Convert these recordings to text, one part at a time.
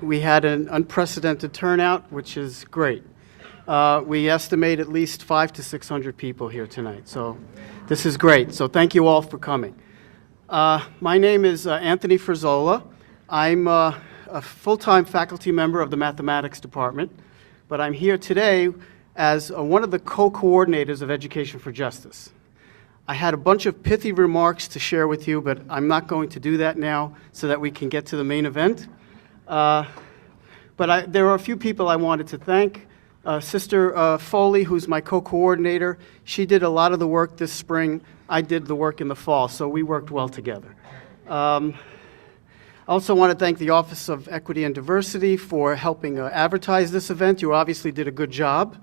We had an unprecedented turnout, which is great. We estimate at least 500 to 600 people here tonight, so this is great. So thank you all for coming. My name is Anthony Frzola. I'm a full-time faculty member of the mathematics department, but I'm here today as one of the co-coordinators of Education for Justice. I had a bunch of pithy remarks to share with you, but I'm not going to do that now so that we can get to the main event. But there are a few people I wanted to thank. Sister Foley, who's my co-coordinator, she did a lot of the work this spring. I did the work in the fall, so we worked well together. I also want to thank the Office of Equity and Diversity for helping advertise this event. You obviously did a good job.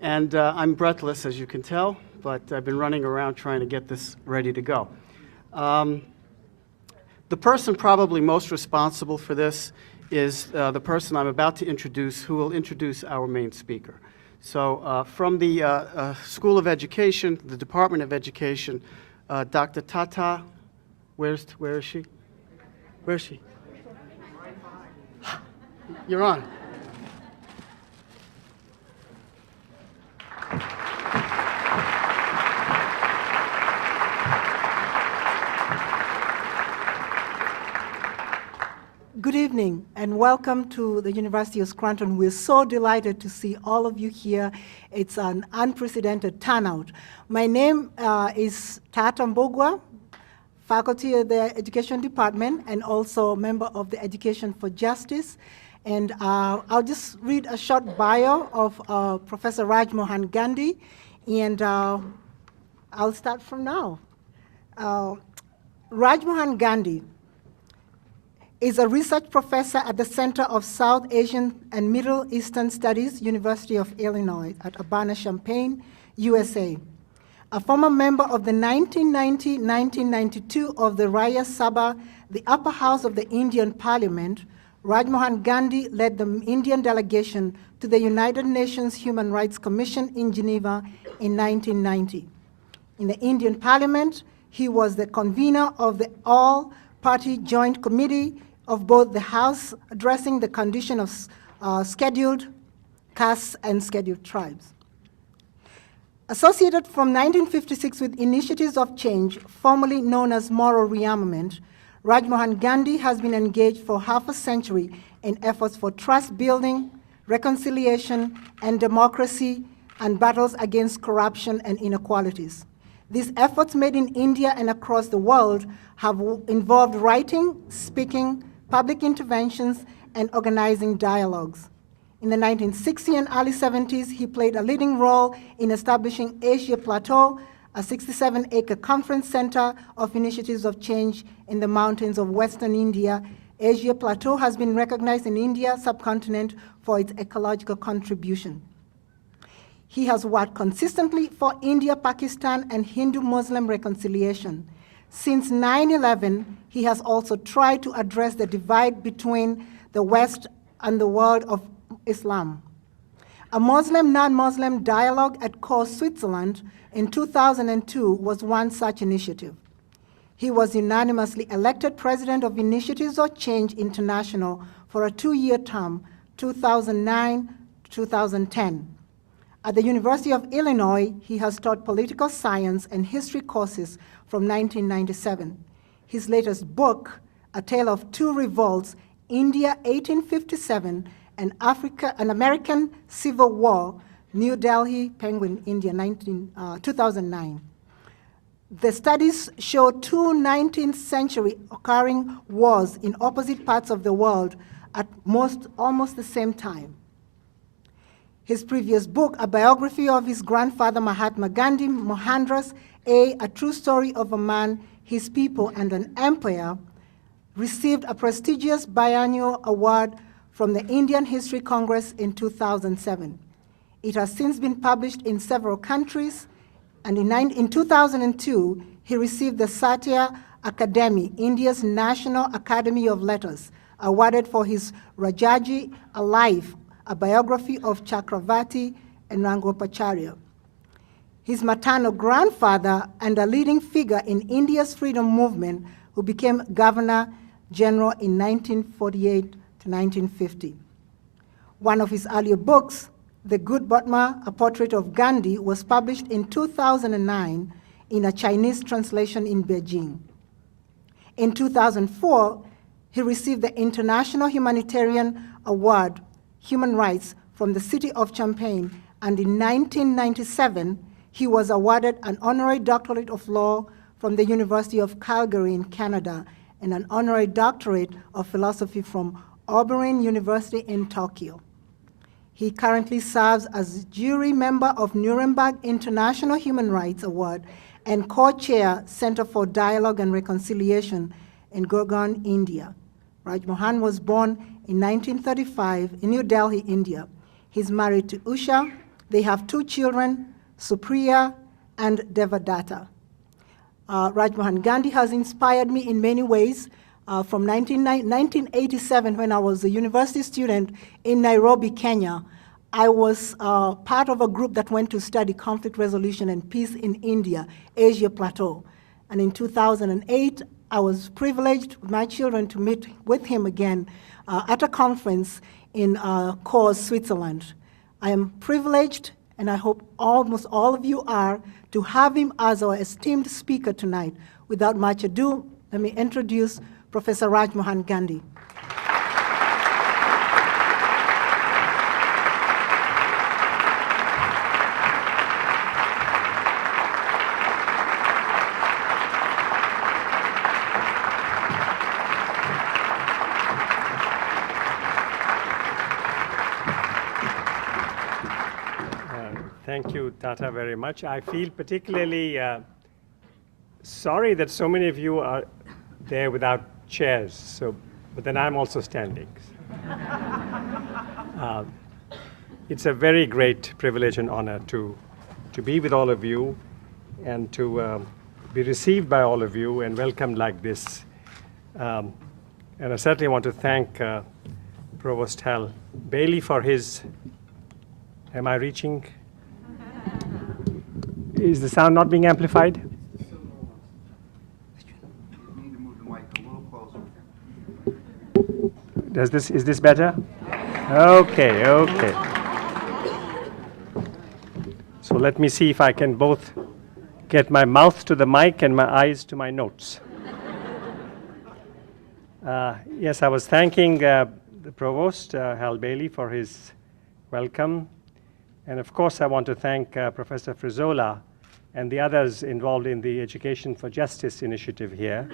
And I'm breathless, as you can tell, but I've been running around trying to get this ready to go. The person probably most responsible for this is the person I'm about to introduce, who will introduce our main speaker. So from the School of Education, the Department of Education, Dr. Tata, where is she? Where is she? You're on. Good evening and welcome to the University of Scranton. We're so delighted to see all of you here. It's an unprecedented turnout. My name is Attenborough, faculty of the Education Department and also a member of the Education for Justice. And I'll just read a short bio of Professor Rajmohan Gandhi, and I'll start from now. Rajmohan Gandhi is a research professor at the Center of South Asian and Middle Eastern Studies, University of Illinois at Urbana-Champaign, USA. A former member of the 1990-1992 of the Rajya Sabha, the upper house of the Indian Parliament, Rajmohan Gandhi led the Indian delegation to the United Nations Human Rights Commission in Geneva in 1990. In the Indian Parliament, he was the convener of the All-Party Joint Committee of both the House addressing the condition of scheduled castes and scheduled tribes. Associated from 1956 with Initiatives of Change, formerly known as Moral Rearmament, Rajmohan Gandhi has been engaged for half a century in efforts for trust building, reconciliation, and democracy, and battles against corruption and inequalities. These efforts made in India and across the world have involved writing, speaking, public interventions, and organizing dialogues. In the 1960s and early 70s, he played a leading role in establishing Asia Plateau, a 67-acre conference center of initiatives of change in the mountains of Western India. Asia Plateau has been recognized in India subcontinent for its ecological contribution. He has worked consistently for India, Pakistan, and Hindu-Muslim reconciliation. Since 9/11, he has also tried to address the divide between the West and the world of Islam. A Muslim-non-Muslim dialogue at CORE, Switzerland in 2002 was one such initiative. He was unanimously elected president of Initiatives of Change International for a 2-year term, 2009-2010. At the University of Illinois, he has taught political science and history courses from 1997. His latest book, A Tale of Two Revolts, India 1857 and An American Civil War, New Delhi, Penguin, India, 2009. The studies show two 19th century occurring wars in opposite parts of the world at almost the same time. His previous book, a biography of his grandfather Mahatma Gandhi, Mohandas, A True Story of a Man, His People, and an Empire, received a prestigious biennial award from the Indian History Congress in 2007. It has since been published in several countries, and in 2002, he received the Satya Akademi, India's National Academy of Letters, awarded for his Rajaji, A Life, a biography of Chakravarti and Rangopacharya. His maternal grandfather and a leading figure in India's freedom movement, who became Governor general in 1948 to 1950. One of his earlier books, The Good Botma, A Portrait of Gandhi, was published in 2009 in a Chinese translation in Beijing. In 2004, he received the International Humanitarian Award, Human Rights, from the city of Champaign, and in 1997, he was awarded an honorary doctorate of law from the University of Calgary in Canada and an honorary doctorate of philosophy from Auburn University in Tokyo. He currently serves as jury member of Nuremberg International Human Rights Award and co-chair Center for Dialogue and Reconciliation in Gurgaon, India. Rajmohan was born in 1935 in New Delhi, India. He's married to Usha. They have 2 children, Supriya and Devadatta. Rajmohan Gandhi has inspired me in many ways. From 1987, when I was a university student in Nairobi, Kenya, I was part of a group that went to study conflict resolution and peace in India, Asia Plateau. And in 2008, I was privileged with my children to meet with him again at a conference in Cors, Switzerland. I am privileged, and I hope almost all of you are, to have him as our esteemed speaker tonight. Without much ado, let me introduce Professor Rajmohan Gandhi. Thank you, Tata, very much. I feel particularly sorry that so many of you are there without chairs, but then I'm also standing. It's a very great privilege and honor to be with all of you and to be received by all of you and welcomed like this. And I certainly want to thank Provost Hal Bailey for his, am I reaching? Is the sound not being amplified? You need to move the mic a little closer. Is this better? Okay, okay. So let me see if I can both get my mouth to the mic and my eyes to my notes. Yes, I was thanking the Provost, Hal Bailey, for his welcome. And of course, I want to thank Professor Frizola and the others involved in the Education for Justice initiative here,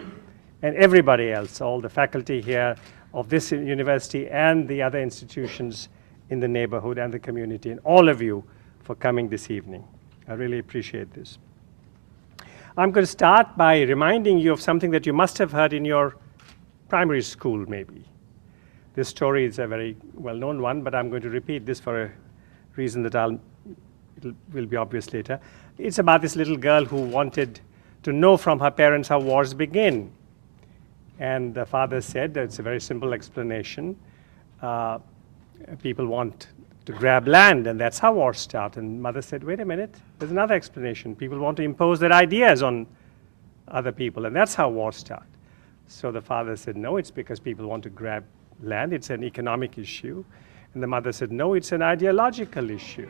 and everybody else, all the faculty here of this university and the other institutions in the neighborhood and the community, and all of you for coming this evening. I really appreciate this. I'm going to start by reminding you of something that you must have heard in your primary school, maybe. This story is a very well-known one, but I'm going to repeat this for a reason that will be obvious later. It's about this little girl who wanted to know from her parents how wars begin. And the father said, it's a very simple explanation, people want to grab land, and that's how wars start. And mother said, wait a minute, there's another explanation. People want to impose their ideas on other people, and that's how wars start. So the father said, no, it's because people want to grab land. It's an economic issue. And the mother said, no, it's an ideological issue.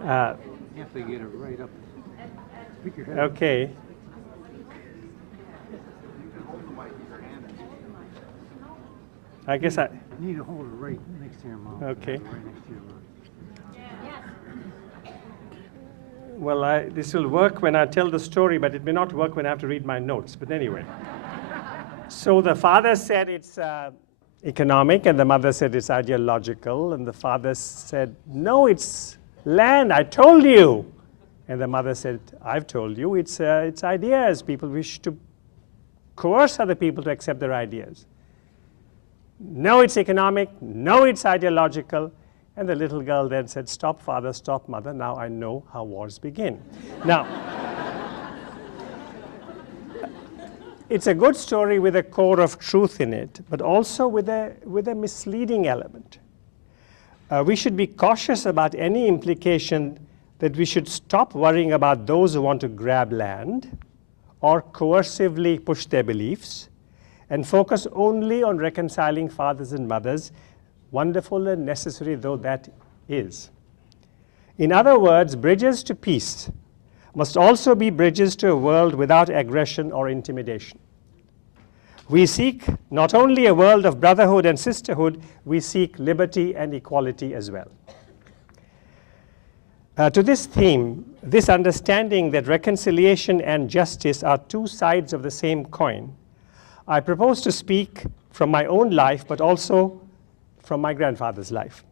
You have to get it right up. Okay. I guess I You need to hold it right next to your mouth. Okay. Right next to your mouth. Well, this will work when I tell the story, but it may not work when I have to read my notes. But anyway. So the father said it's economic, and the mother said it's ideological, and the father said, no, it's land, I told you. And the mother said, I've told you, it's ideas. People wish to coerce other people to accept their ideas. No, it's economic. No, it's ideological. And the little girl then said, stop, father, stop, mother. Now I know how wars begin. Now, it's a good story with a core of truth in it, but also with a misleading element. We should be cautious about any implication that we should stop worrying about those who want to grab land or coercively push their beliefs and focus only on reconciling fathers and mothers, wonderful and necessary though that is. In other words, bridges to peace must also be bridges to a world without aggression or intimidation. We seek not only a world of brotherhood and sisterhood, we seek liberty and equality as well. To this theme, this understanding that reconciliation and justice are two sides of the same coin, I propose to speak from my own life, but also from my grandfather's life.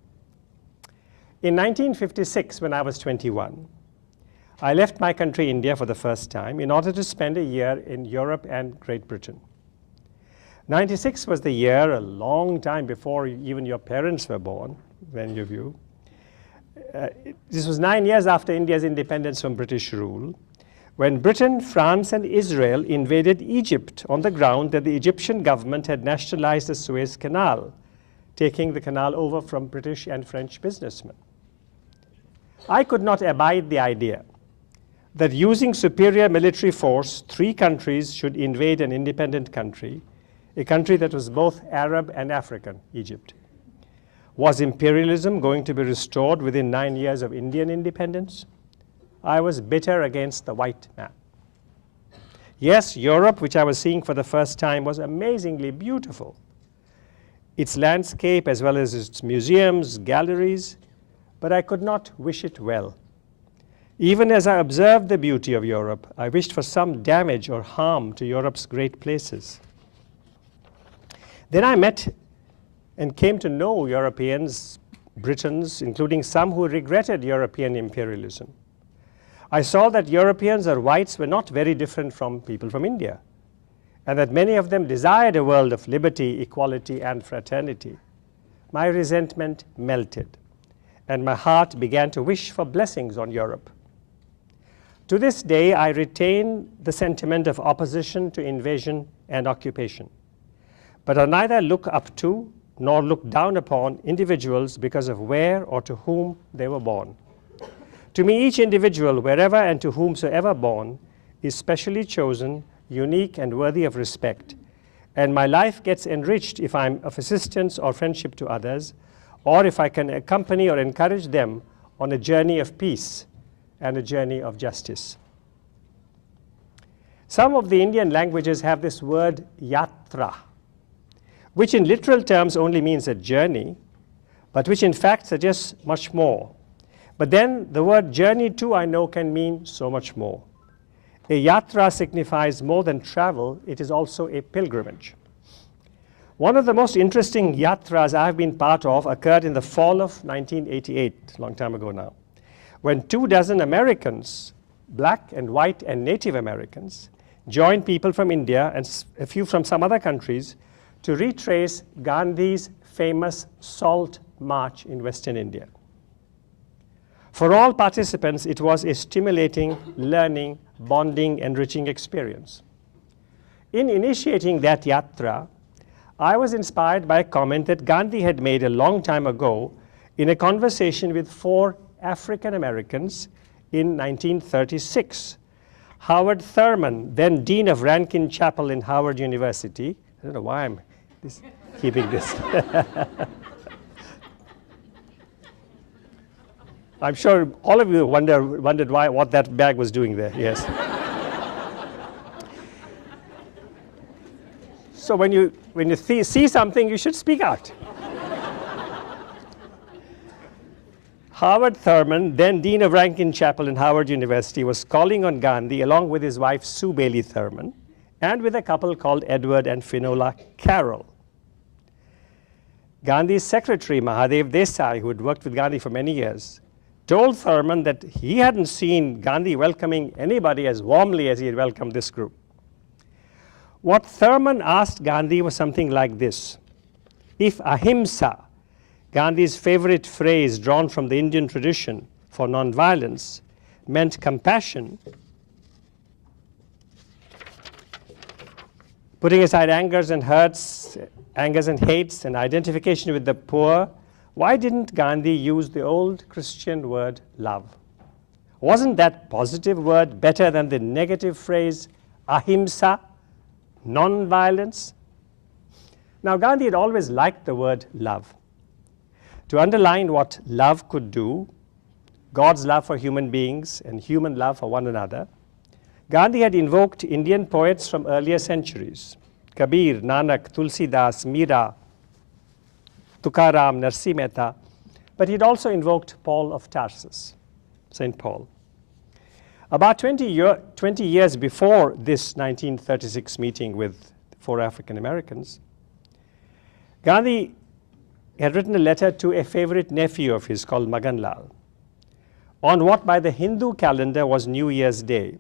In 1956, when I was 21, I left my country, India, for the first time in order to spend a year in Europe and Great Britain. 96 was the year, a long time before even your parents were born, many of you. This was 9 years after India's independence from British rule, when Britain, France, and Israel invaded Egypt on the ground that the Egyptian government had nationalized the Suez Canal, taking the canal over from British and French businessmen. I could not abide the idea that using superior military force, 3 countries should invade an independent country, a country that was both Arab and African, Egypt. Was imperialism going to be restored within 9 years of Indian independence? I was bitter against the white man. Yes, Europe, which I was seeing for the first time, was amazingly beautiful. Its landscape as well as its museums, galleries, but I could not wish it well. Even as I observed the beauty of Europe, I wished for some damage or harm to Europe's great places. Then I met and came to know Europeans, Britons, including some who regretted European imperialism. I saw that Europeans or whites were not very different from people from India, and that many of them desired a world of liberty, equality, and fraternity. My resentment melted, and my heart began to wish for blessings on Europe. To this day, I retain the sentiment of opposition to invasion and occupation, but I neither look up to nor look down upon individuals because of where or to whom they were born. To me, each individual, wherever and to whomsoever born, is specially chosen, unique and worthy of respect, and my life gets enriched if I'm of assistance or friendship to others, or if I can accompany or encourage them on a journey of peace and a journey of justice. Some of the Indian languages have this word yatra, which in literal terms only means a journey, but which in fact suggests much more. But then the word journey too, I know, can mean so much more. A yatra signifies more than travel, it is also a pilgrimage. One of the most interesting yatras I've been part of occurred in the fall of 1988, a long time ago now, when 24 Americans, black and white and Native Americans, joined people from India and a few from some other countries to retrace Gandhi's famous Salt March in Western India. For all participants, it was a stimulating, learning, bonding, enriching experience. In initiating that yatra, I was inspired by a comment that Gandhi had made a long time ago in a conversation with 4 African Americans in 1936. Howard Thurman, then Dean of Rankin Chapel in Howard University, I don't know why I'm keeping this. I'm sure all of you wondered what that bag was doing there, yes. So when you see something, you should speak out. Howard Thurman, then Dean of Rankin Chapel in Howard University, was calling on Gandhi along with his wife Sue Bailey Thurman and with a couple called Edward and Finola Carroll. Gandhi's secretary, Mahadev Desai, who had worked with Gandhi for many years, told Thurman that he hadn't seen Gandhi welcoming anybody as warmly as he had welcomed this group. What Thurman asked Gandhi was something like this: if ahimsa, Gandhi's favorite phrase drawn from the Indian tradition for nonviolence, meant compassion, putting aside angers and hates and identification with the poor, why didn't Gandhi use the old Christian word love? Wasn't that positive word better than the negative phrase ahimsa, non-violence? Now, Gandhi had always liked the word love. To underline what love could do, God's love for human beings and human love for one another, Gandhi had invoked Indian poets from earlier centuries, Kabir, Nanak, Tulsidas, Meera, Tukaram, Narsi Mehta, but he'd also invoked Paul of Tarsus, St. Paul. About 20 years before this 1936 meeting with 4 African Americans, Gandhi had written a letter to a favorite nephew of his called Magan Lal on what by the Hindu calendar was New Year's Day.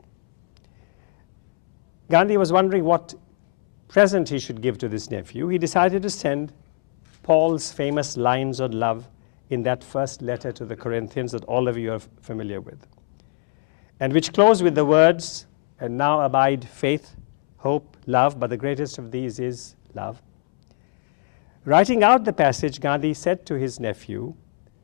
Gandhi was wondering what present he should give to this nephew. He decided to send Paul's famous lines on love in that first letter to the Corinthians that all of you are familiar with, and which close with the words, "And now abide faith, hope, love, but the greatest of these is love." Writing out the passage, Gandhi said to his nephew,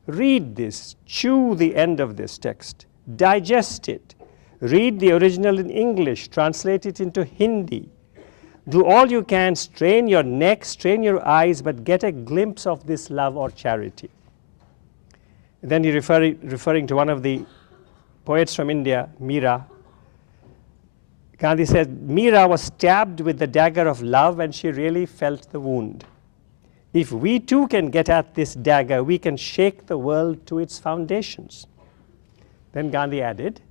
"Read this, chew the end of this text, digest it, read the original in English, translate it into Hindi. Do all you can, strain your neck, strain your eyes, but get a glimpse of this love or charity." And then he referring to one of the poets from India, Meera, Gandhi said, "Meera was stabbed with the dagger of love and she really felt the wound. If we too can get at this dagger, we can shake the world to its foundations." Then Gandhi added,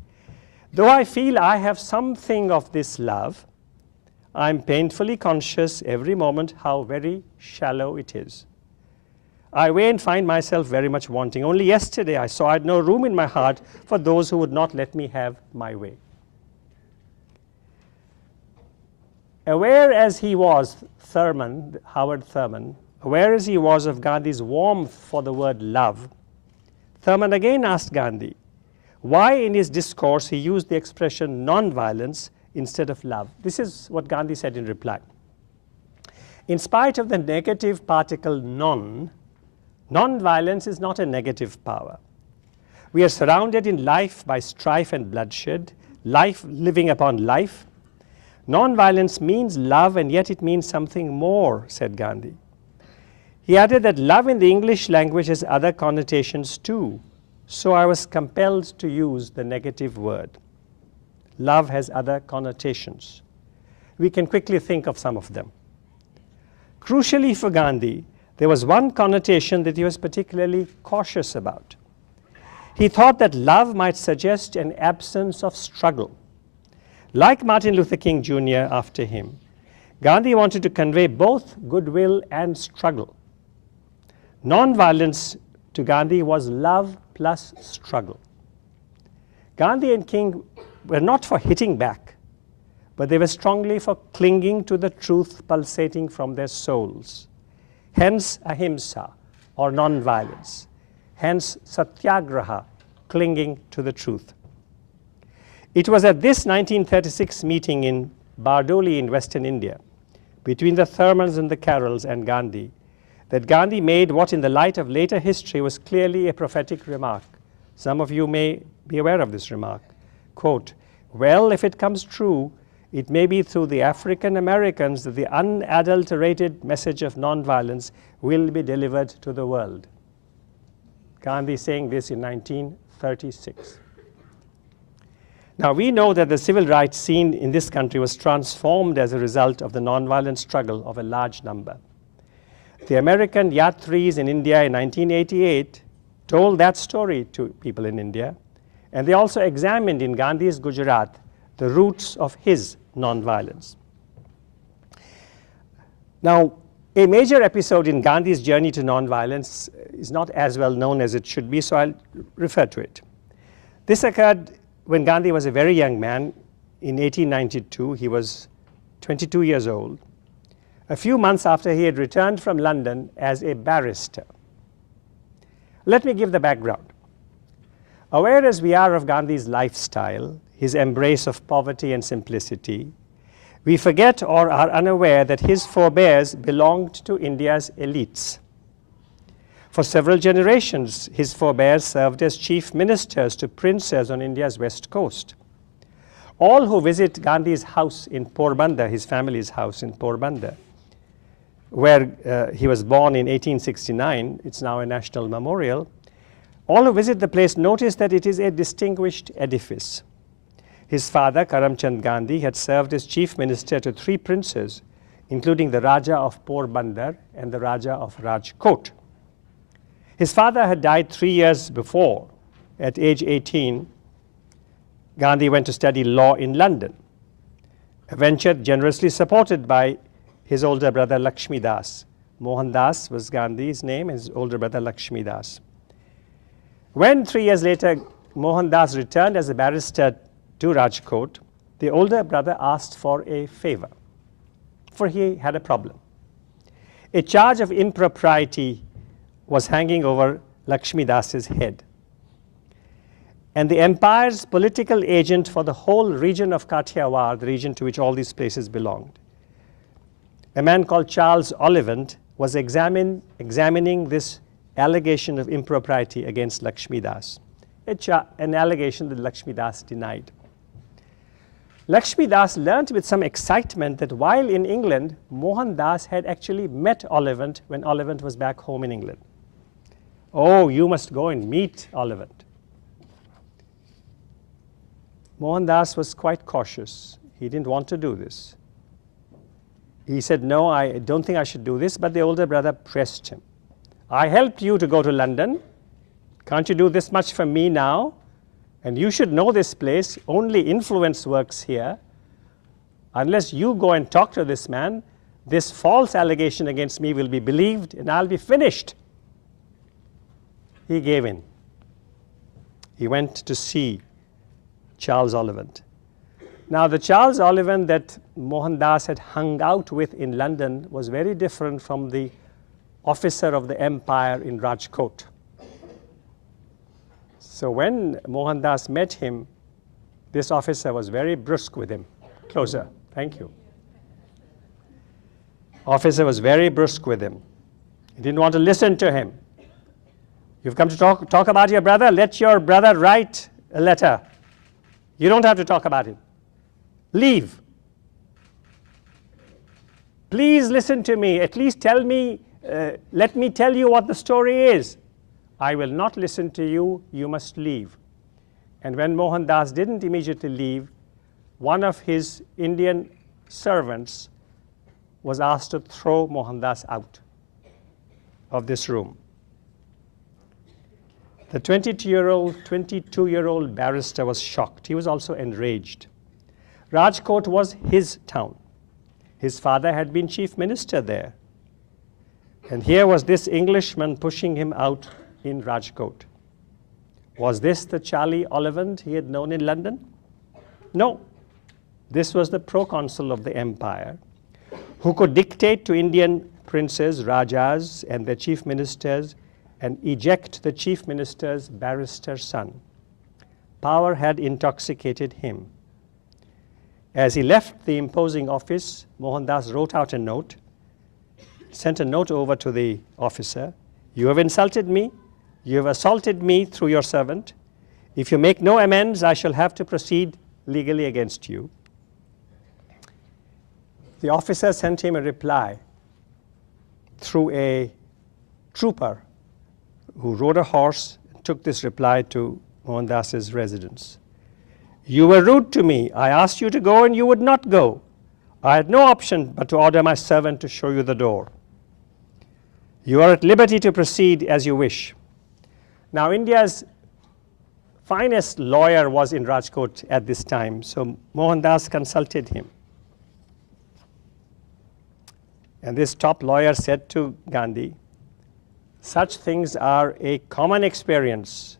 "Though I feel I have something of this love, I'm painfully conscious every moment how very shallow it is. I weigh and find myself very much wanting. Only yesterday I saw I had no room in my heart for those who would not let me have my way." Aware as he was, Thurman, Howard Thurman, aware as he was of Gandhi's warmth for the word love, Thurman again asked Gandhi why in his discourse he used the expression non-violence instead of love. This is what Gandhi said in reply. "In spite of the negative particle non-violence is not a negative power. We are surrounded in life by strife and bloodshed, life living upon life. Non-violence means love, and yet it means something more," said Gandhi. He added that love in the English language has other connotations too, so I was compelled to use the negative word. Love has other connotations. We can quickly think of some of them. Crucially for Gandhi, there was one connotation that he was particularly cautious about. He thought that love might suggest an absence of struggle. Like Martin Luther King Jr. after him, Gandhi wanted to convey both goodwill and struggle. Non-violence to Gandhi was love plus struggle. Gandhi and King were not for hitting back, but they were strongly for clinging to the truth pulsating from their souls. Hence ahimsa, or non-violence. Hence satyagraha, clinging to the truth. It was at this 1936 meeting in Bardoli in Western India, between the Thurmans and the Carrolls and Gandhi, that Gandhi made what in the light of later history was clearly a prophetic remark. Some of you may be aware of this remark. Quote, "Well, if it comes true, it may be through the African Americans that the unadulterated message of nonviolence will be delivered to the world." Gandhi saying this in 1936. Now, we know that the civil rights scene in this country was transformed as a result of the nonviolent struggle of a large number. The American Yatris in India in 1988 told that story to people in India, and they also examined in Gandhi's Gujarat the roots of his nonviolence. Now, a major episode in Gandhi's journey to nonviolence is not as well known as it should be, so I'll refer to it. This occurred when Gandhi was a very young man. In 1892, he was 22 years old, a few months after he had returned from London as a barrister. Let me give the background. Aware as we are of Gandhi's lifestyle, his embrace of poverty and simplicity, we forget or are unaware that his forebears belonged to India's elites. For several generations, his forebears served as chief ministers to princes on India's west coast. All who visit Gandhi's house in Porbandar, his family's house in Porbandar, where he was born in 1869, it's now a national memorial, all who visit the place notice that it is a distinguished edifice. His father, Karamchand Gandhi, had served as chief minister to 3 princes, including the Raja of Porbandar and the Raja of Rajkot. His father had died 3 years before. At age 18, Gandhi went to study law in London, a venture generously supported by his older brother Lakshmi Das. Mohandas was Gandhi's name, his older brother Lakshmi Das. When 3 years later Mohandas returned as a barrister to Rajkot, the older brother asked for a favor, for he had a problem. A charge of impropriety was hanging over Lakshmi Das's head. And the empire's political agent for the whole region of Kathiawar, the region to which all these places belonged, a man called Charles Ollivant, was examining this allegation of impropriety against Lakshmi Das, an allegation that Lakshmi Das denied. Lakshmi Das learnt with some excitement that while in England, Mohandas had actually met Ollivant when Ollivant was back home in England. Oh, you must go and meet Ollivant. Mohandas was quite cautious. He didn't want to do this. He said, no, I don't think I should do this, but the older brother pressed him. I helped you to go to London. Can't you do this much for me now? And you should know this place. Only influence works here. Unless you go and talk to this man, this false allegation against me will be believed and I'll be finished. He gave in. He went to see Charles Ollivant. Now, the Charles Ollivant that Mohandas had hung out with in London was very different from the officer of the empire in Rajkot. So when Mohandas met him, this officer was very brusque with him. Closer, thank you. Officer was very brusque with him. He didn't want to listen to him. You've come to talk about your brother? Let your brother write a letter. You don't have to talk about it. Leave. Please listen to me. At least tell me, let me tell you what the story is. I will not listen to you. You must leave. And when Mohandas didn't immediately leave, one of his Indian servants was asked to throw Mohandas out of this room. The 22-year-old barrister was shocked. He was also enraged. Rajkot was his town. His father had been chief minister there. And here was this Englishman pushing him out in Rajkot. Was this the Charlie Ollivant he had known in London? No. This was the proconsul of the empire who could dictate to Indian princes, rajas, and their chief ministers and eject the chief minister's barrister son. Power had intoxicated him. As he left the imposing office, Mohandas wrote out a note, sent a note over to the officer. You have insulted me. You have assaulted me through your servant. If you make no amends, I shall have to proceed legally against you. The officer sent him a reply through a trooper who rode a horse and took this reply to Mohandas's residence. You were rude to me. I asked you to go and you would not go. I had no option but to order my servant to show you the door. You are at liberty to proceed as you wish. Now, India's finest lawyer was in Rajkot at this time, so Mohandas consulted him. And this top lawyer said to Gandhi, such things are a common experience.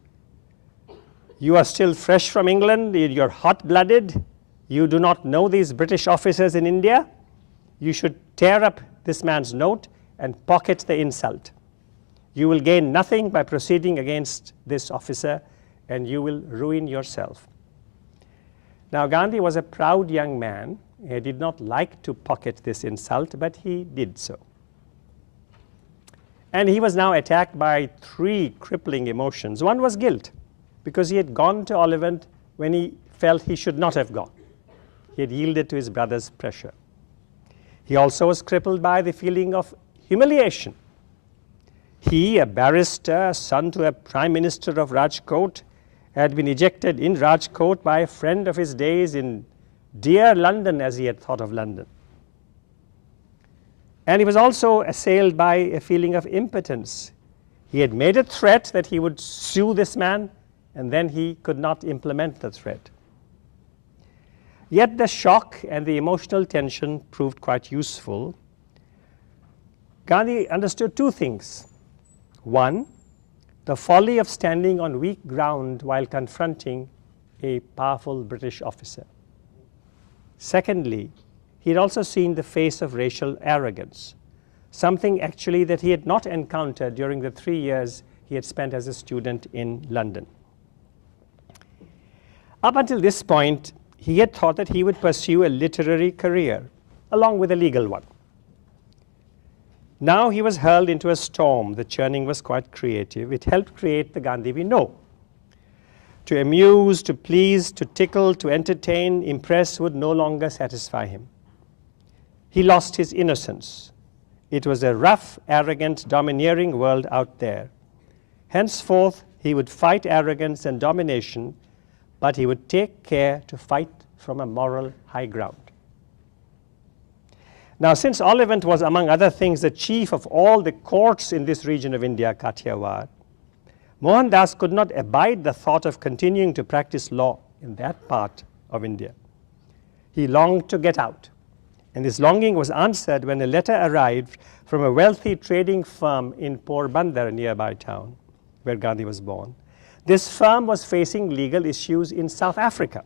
You are still fresh from England, you're hot-blooded, you do not know these British officers in India. You should tear up this man's note and pocket the insult. You will gain nothing by proceeding against this officer, and you will ruin yourself. Now, Gandhi was a proud young man. He did not like to pocket this insult, but he did so. And he was now attacked by three crippling emotions. One was guilt, because he had gone to Oliphant when he felt he should not have gone. He had yielded to his brother's pressure. He also was crippled by the feeling of humiliation. He, a barrister, son to a prime minister of Rajkot, had been ejected in Rajkot by a friend of his days in dear London, as he had thought of London. And he was also assailed by a feeling of impotence. He had made a threat that he would sue this man, and then he could not implement the threat. Yet the shock and the emotional tension proved quite useful. Gandhi understood two things. One, the folly of standing on weak ground while confronting a powerful British officer. Secondly, he had also seen the face of racial arrogance, something actually that he had not encountered during the 3 years he had spent as a student in London. Up until this point, he had thought that he would pursue a literary career along with a legal one. Now he was hurled into a storm. The churning was quite creative. It helped create the Gandhi we know. To amuse, to please, to tickle, to entertain, impress would no longer satisfy him. He lost his innocence. It was a rough, arrogant, domineering world out there. Henceforth, he would fight arrogance and domination, but he would take care to fight from a moral high ground. Now, since Oliphant was, among other things, the chief of all the courts in this region of India, Kathiawar, Mohandas could not abide the thought of continuing to practice law in that part of India. He longed to get out, and this longing was answered when a letter arrived from a wealthy trading firm in Porbandar, a nearby town where Gandhi was born. This firm was facing legal issues in South Africa.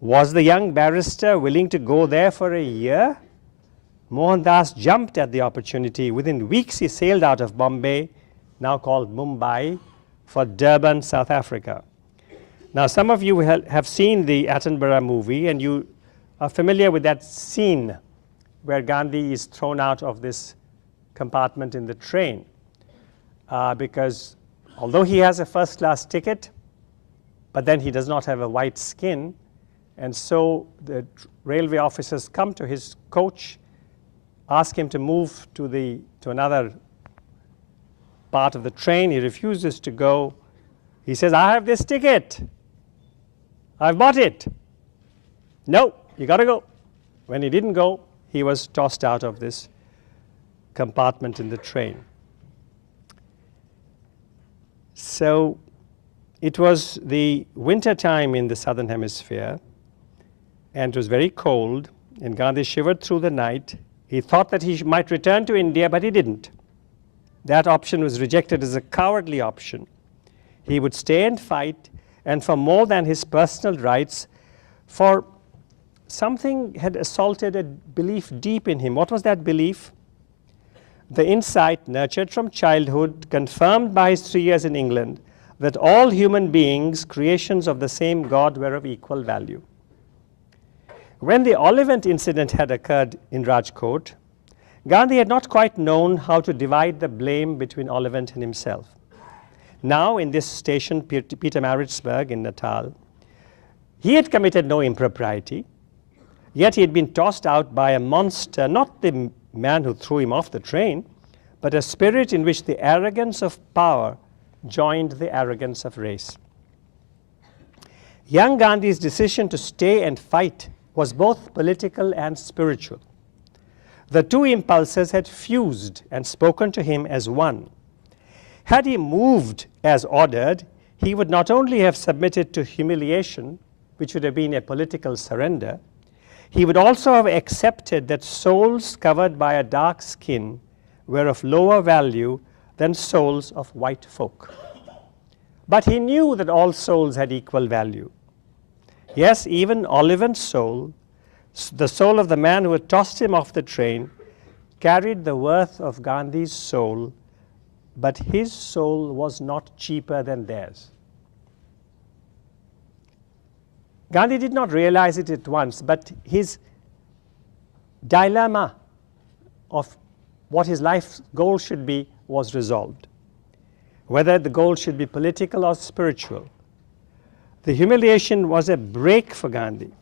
Was the young barrister willing to go there for a year? Mohandas jumped at the opportunity. Within weeks, he sailed out of Bombay, now called Mumbai, for Durban, South Africa. Now, some of you have seen the Attenborough movie, and you are familiar with that scene where Gandhi is thrown out of this compartment in the train because although he has a first-class ticket, but then he does not have a white skin, and so the railway officers come to his coach, ask him to move to another part of the train. He refuses to go. He says, "I have this ticket. I've bought it." "No, you got to go." When he didn't go, he was tossed out of this compartment in the train. So it was the winter time in the southern hemisphere, and it was very cold, and Gandhi shivered through the night. He thought that he might return to India, but he didn't. That option was rejected as a cowardly option. He would stay and fight, and for more than his personal rights, for something had assaulted a belief deep in him. What was that belief? The insight nurtured from childhood, confirmed by his 3 years in England, that all human beings, creations of the same God, were of equal value. When the Oliphant incident had occurred in Rajkot, Gandhi had not quite known how to divide the blame between Oliphant and himself. Now, in this station, Pietermaritzburg in Natal, he had committed no impropriety, yet he had been tossed out by a monster, not the man who threw him off the train, but a spirit in which the arrogance of power joined the arrogance of race. Young Gandhi's decision to stay and fight was both political and spiritual. The two impulses had fused and spoken to him as one. Had he moved as ordered, he would not only have submitted to humiliation, which would have been a political surrender, he would also have accepted that souls covered by a dark skin were of lower value than souls of white folk. But he knew that all souls had equal value. Yes, even Oliphant's soul, the soul of the man who had tossed him off the train, carried the worth of Gandhi's soul, but his soul was not cheaper than theirs. Gandhi did not realize it at once, but his dilemma of what his life's goal should be was resolved. Whether the goal should be political or spiritual. The humiliation was a break for Gandhi,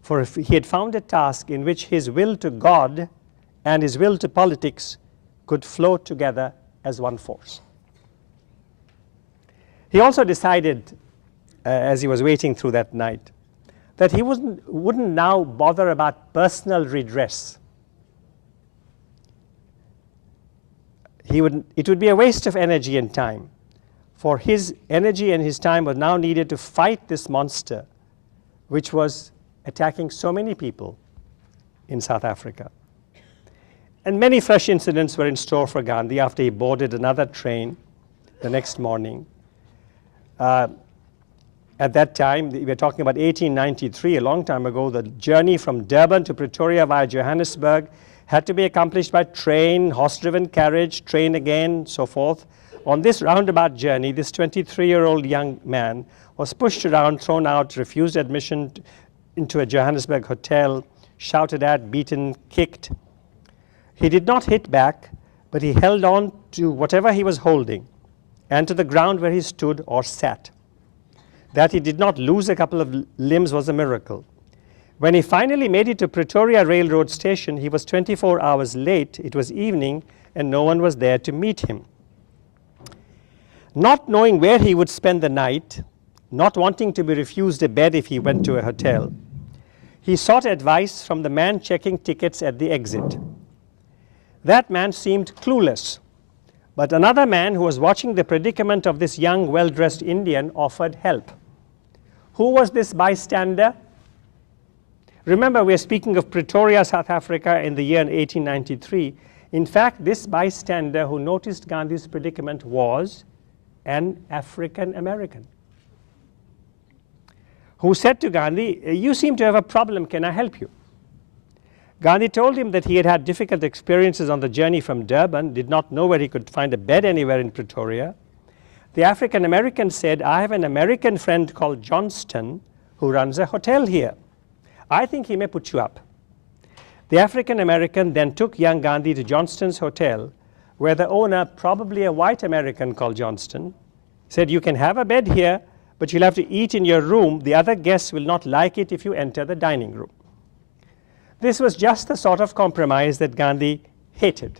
for if he had found a task in which his will to God and his will to politics could flow together as one force. He also decided, as he was waiting through that night, that he wouldn't now bother about personal redress. It would be a waste of energy and time, for his energy and his time was now needed to fight this monster which was attacking so many people in South Africa. And many fresh incidents were in store for Gandhi after he boarded another train the next morning. At that time, we were talking about 1893, a long time ago, the journey from Durban to Pretoria via Johannesburg had to be accomplished by train, horse-driven carriage, train again, so forth. On this roundabout journey, this 23-year-old young man was pushed around, thrown out, refused admission into a Johannesburg hotel, shouted at, beaten, kicked. He did not hit back, but he held on to whatever he was holding and to the ground where he stood or sat. That he did not lose a couple of limbs was a miracle. When he finally made it to Pretoria Railroad Station, he was 24 hours late. It was evening, and no one was there to meet him. Not knowing where he would spend the night, not wanting to be refused a bed if he went to a hotel, he sought advice from the man checking tickets at the exit. That man seemed clueless, but another man who was watching the predicament of this young, well-dressed Indian offered help. Who was this bystander? Remember, we're speaking of Pretoria, South Africa in the year 1893. In fact, this bystander who noticed Gandhi's predicament was an African-American who said to Gandhi, "You seem to have a problem, can I help you?" Gandhi told him that he had had difficult experiences on the journey from Durban, did not know where he could find a bed anywhere in Pretoria. The African-American said, "I have an American friend called Johnston who runs a hotel here. I think he may put you up." The African-American then took young Gandhi to Johnston's hotel, where the owner, probably a white American called Johnston, said, "You can have a bed here, but you'll have to eat in your room. The other guests will not like it if you enter the dining room." This was just the sort of compromise that Gandhi hated,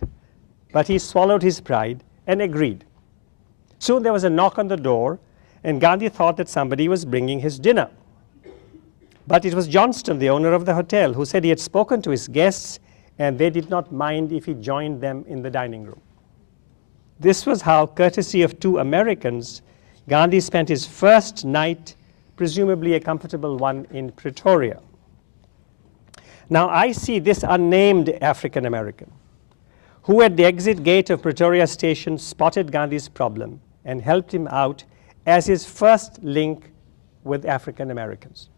but he swallowed his pride and agreed. Soon there was a knock on the door, and Gandhi thought that somebody was bringing his dinner. But it was Johnston, the owner of the hotel, who said he had spoken to his guests and they did not mind if he joined them in the dining room. This was how, courtesy of two Americans, Gandhi spent his first night, presumably a comfortable one, in Pretoria. Now I see this unnamed African American, who at the exit gate of Pretoria Station spotted Gandhi's problem and helped him out as his first link with African Americans.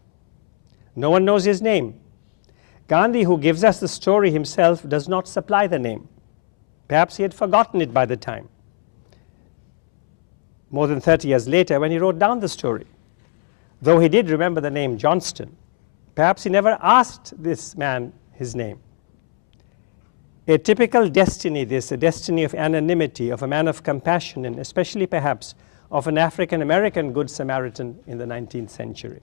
No one knows his name. Gandhi, who gives us the story himself, does not supply the name. Perhaps he had forgotten it by the time, more than 30 years later, when he wrote down the story. Though he did remember the name Johnston, perhaps he never asked this man his name. A typical destiny this, a destiny of anonymity, of a man of compassion, and especially perhaps of an African-American Good Samaritan in the 19th century.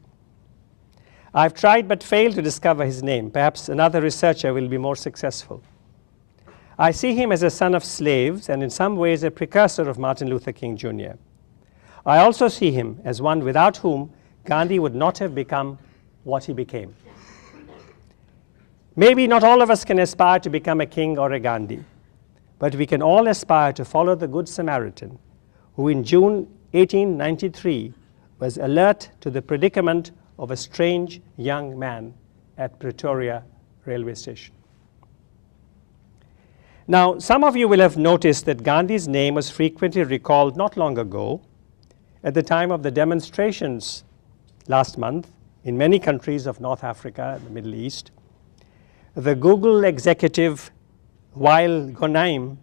I've tried but failed to discover his name. Perhaps another researcher will be more successful. I see him as a son of slaves and in some ways a precursor of Martin Luther King Jr. I also see him as one without whom Gandhi would not have become what he became. Maybe not all of us can aspire to become a king or a Gandhi, but we can all aspire to follow the Good Samaritan, who in June 1893 was alert to the predicament of a strange young man at Pretoria railway station. Now, some of you will have noticed that Gandhi's name was frequently recalled not long ago at the time of the demonstrations last month in many countries of North Africa and the Middle East. The Google executive Wael Ghonaim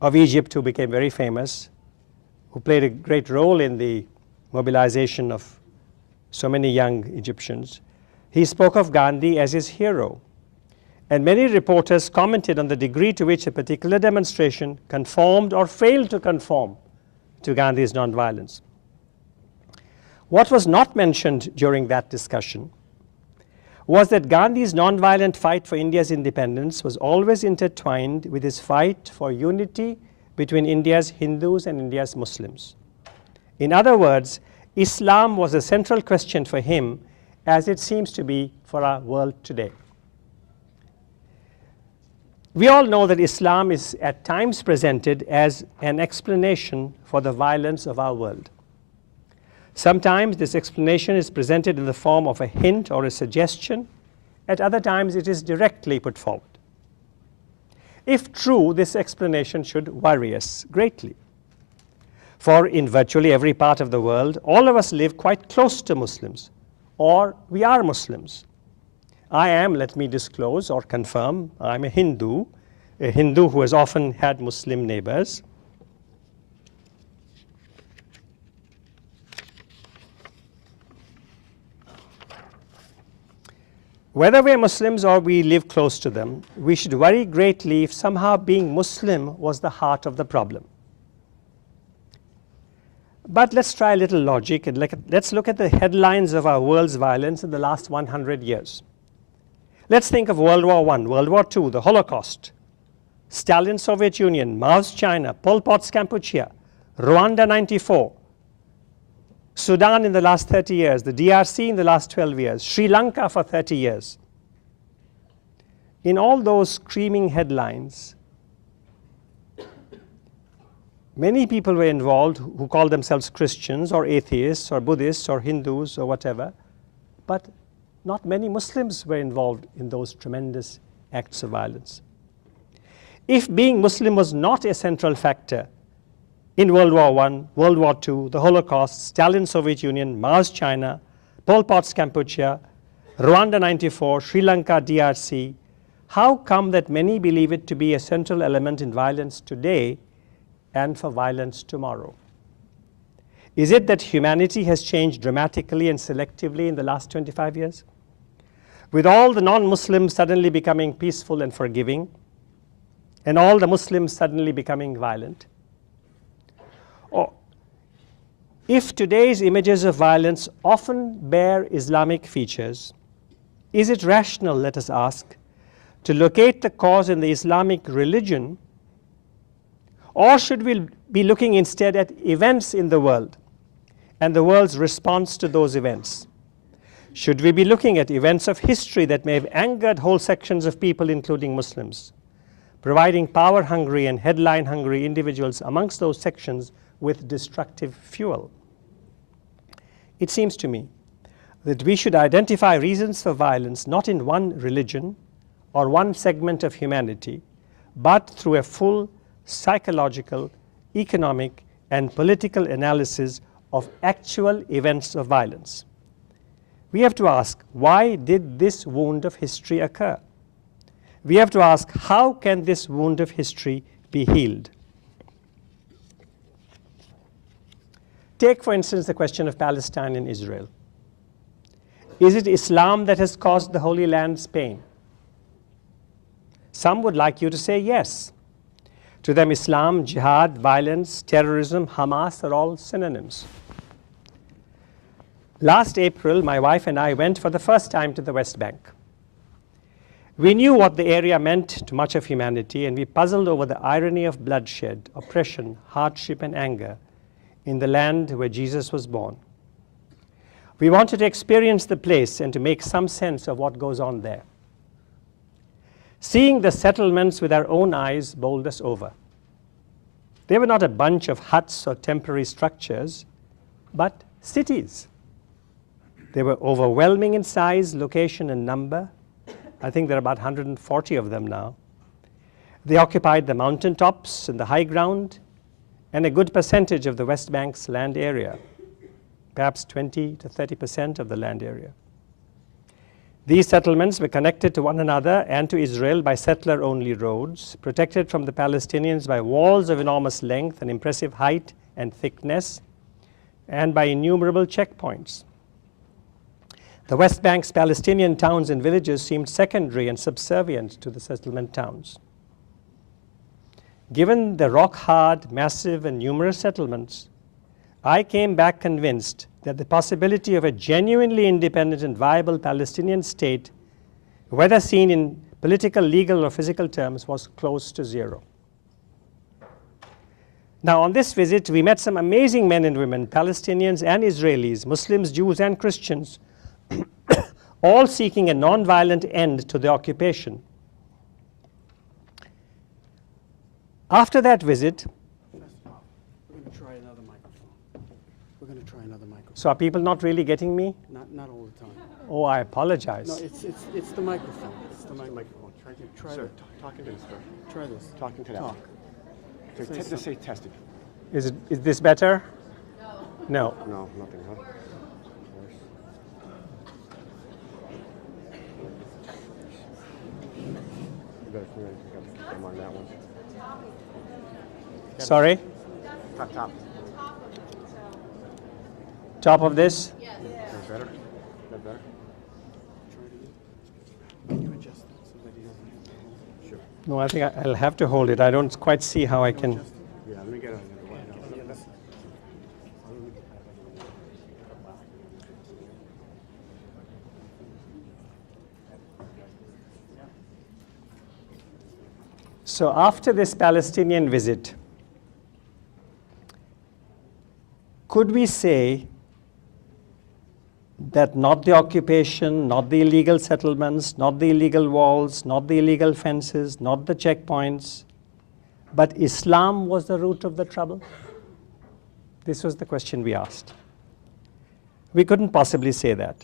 of Egypt, who became very famous, who played a great role in the mobilization of so many young Egyptians, he spoke of Gandhi as his hero. and many reporters commented on the degree to which a particular demonstration conformed or failed to conform to Gandhi's nonviolence. What was not mentioned during that discussion was that Gandhi's nonviolent fight for India's independence was always intertwined with his fight for unity between India's Hindus and India's Muslims. In other words, Islam was a central question for him, as it seems to be for our world today. We all know that Islam is at times presented as an explanation for the violence of our world. Sometimes this explanation is presented in the form of a hint or a suggestion. At other times it is directly put forward. If true, this explanation should worry us greatly. For in virtually every part of the world, all of us live quite close to Muslims, or we are Muslims. I am, let me disclose or confirm, I'm a Hindu who has often had Muslim neighbors. Whether we are Muslims or we live close to them, we should worry greatly if somehow being Muslim was the heart of the problem. But let's try a little logic and let's look at the headlines of our world's violence in the last 100 years. Let's think of World War I, World War II, the Holocaust, Stalin's Soviet Union, Mao's China, Pol Pot's Kampuchea, Rwanda 94, Sudan in the last 30 years, the DRC in the last 12 years, Sri Lanka for 30 years. In all those screaming headlines, many people were involved who called themselves Christians or atheists or Buddhists or Hindus or whatever, but not many Muslims were involved in those tremendous acts of violence. If being Muslim was not a central factor in World War I, World War II, the Holocaust, Stalin's Soviet Union, Mao's China, Pol Pot's Kampuchea, Rwanda 94, Sri Lanka, DRC, how come that many believe it to be a central element in violence today and for violence tomorrow? Is it that humanity has changed dramatically and selectively in the last 25 years? With all the non-Muslims suddenly becoming peaceful and forgiving, and all the Muslims suddenly becoming violent? Or if today's images of violence often bear Islamic features, is it rational, let us ask, to locate the cause in the Islamic religion, or should we be looking instead at events in the world and the world's response to those events? Should we be looking at events of history that may have angered whole sections of people, including Muslims, providing power-hungry and headline-hungry individuals amongst those sections with destructive fuel? It seems to me that we should identify reasons for violence not in one religion or one segment of humanity, but through a full psychological, economic, and political analysis of actual events of violence. We have to ask, why did this wound of history occur? We have to ask, how can this wound of history be healed? Take, for instance, the question of Palestine and Israel. Is it Islam that has caused the Holy Land's pain? Some would like you to say yes. To them, Islam, jihad, violence, terrorism, Hamas are all synonyms. Last April, my wife and I went for the first time to the West Bank. We knew what the area meant to much of humanity, and we puzzled over the irony of bloodshed, oppression, hardship, and anger in the land where Jesus was born. We wanted to experience the place and to make some sense of what goes on there. Seeing the settlements with our own eyes bowled us over. They were not a bunch of huts or temporary structures, but cities. They were overwhelming in size, location, and number. I think there are about 140 of them now. They occupied the mountaintops and the high ground, and a good percentage of the West Bank's land area, perhaps 20 to 30% of the land area. These settlements were connected to one another and to Israel by settler-only roads, protected from the Palestinians by walls of enormous length and impressive height and thickness, and by innumerable checkpoints. The West Bank's Palestinian towns and villages seemed secondary and subservient to the settlement towns. Given the rock-hard, massive, and numerous settlements, I came back convinced that the possibility of a genuinely independent and viable Palestinian state, whether seen in political, legal, or physical terms, was close to zero. Now, on this visit, we met some amazing men and women, Palestinians and Israelis, Muslims, Jews, and Christians, all seeking a non-violent end to the occupation. After that visit, We're going to try another microphone. We're going to try another microphone. so are people not really getting me? Not all the time. Oh, I apologize. No, it's the microphone. It's the microphone. Try Sir, to talking to this first. try this. Talking to that. Talk. Say Just say tested. Is this better? No. No, nothing, huh? You better keep them on that one. Sorry? Top. Top of this? That better? That better? Try it again. Can you adjust it so that he doesn't? Sure. No, I think I'll have to hold it. I don't quite see how I can. Yeah, let me get it. So after this Palestinian visit, could we say that not the occupation, not the illegal settlements, not the illegal walls, not the illegal fences, not the checkpoints, but Islam was the root of the trouble? This was the question we asked. We couldn't possibly say that.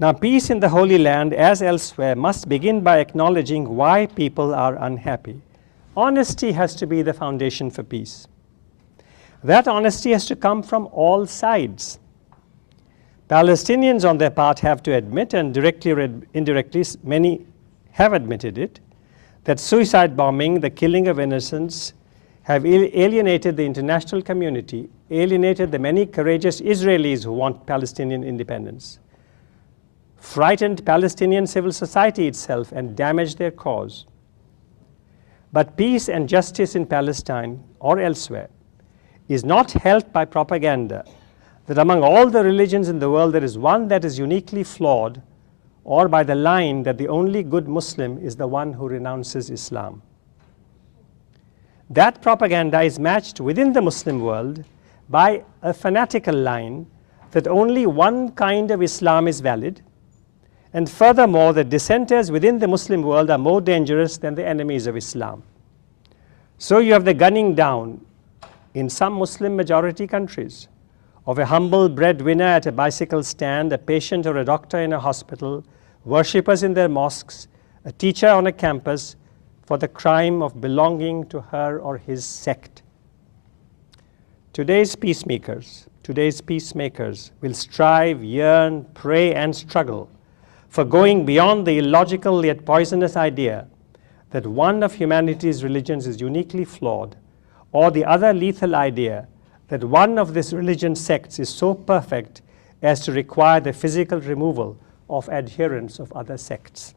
Now, peace in the Holy Land, as elsewhere, must begin by acknowledging why people are unhappy. Honesty has to be the foundation for peace. That honesty has to come from all sides. Palestinians, on their part, have to admit, and directly or indirectly, many have admitted it, that suicide bombing, the killing of innocents, have alienated the international community, alienated the many courageous Israelis who want Palestinian independence, frightened Palestinian civil society itself, and damaged their cause. But peace and justice in Palestine or elsewhere is not helped by propaganda that among all the religions in the world there is one that is uniquely flawed, or by the line that the only good Muslim is the one who renounces Islam. That propaganda is matched within the Muslim world by a fanatical line that only one kind of Islam is valid, and furthermore, the dissenters within the Muslim world are more dangerous than the enemies of Islam. So you have the gunning down in some Muslim majority countries of a humble breadwinner at a bicycle stand, a patient or a doctor in a hospital, worshippers in their mosques, a teacher on a campus, for the crime of belonging to her or his sect. Today's peacemakers will strive, yearn, pray, and struggle for going beyond the illogical yet poisonous idea that one of humanity's religions is uniquely flawed, or the other lethal idea that one of this religion's sects is so perfect as to require the physical removal of adherents of other sects.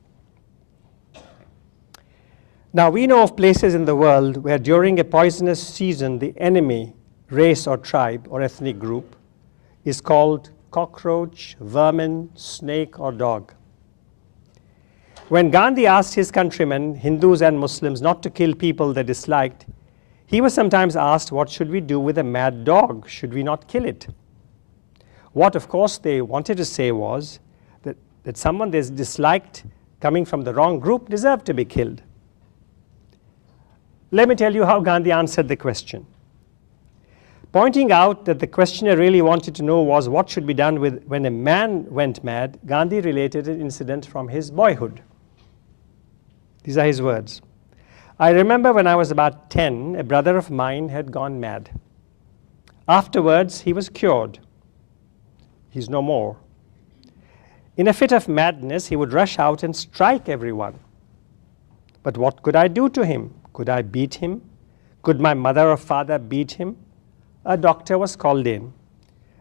Now, we know of places in the world where during a poisonous season the enemy, race or tribe or ethnic group, is called cockroach, vermin, snake, or dog. When Gandhi asked his countrymen, Hindus and Muslims, not to kill people they disliked, he was sometimes asked, what should we do with a mad dog? Should we not kill it? What, of course, they wanted to say was that someone they disliked coming from the wrong group deserved to be killed. Let me tell you how Gandhi answered the question. Pointing out that the questioner really wanted to know was what should be done when a man went mad, Gandhi related an incident from his boyhood. These are his words. I remember when I was about 10, a brother of mine had gone mad. Afterwards, he was cured. He's no more. In a fit of madness, he would rush out and strike everyone. But what could I do to him? Could I beat him? Could my mother or father beat him? A doctor was called in,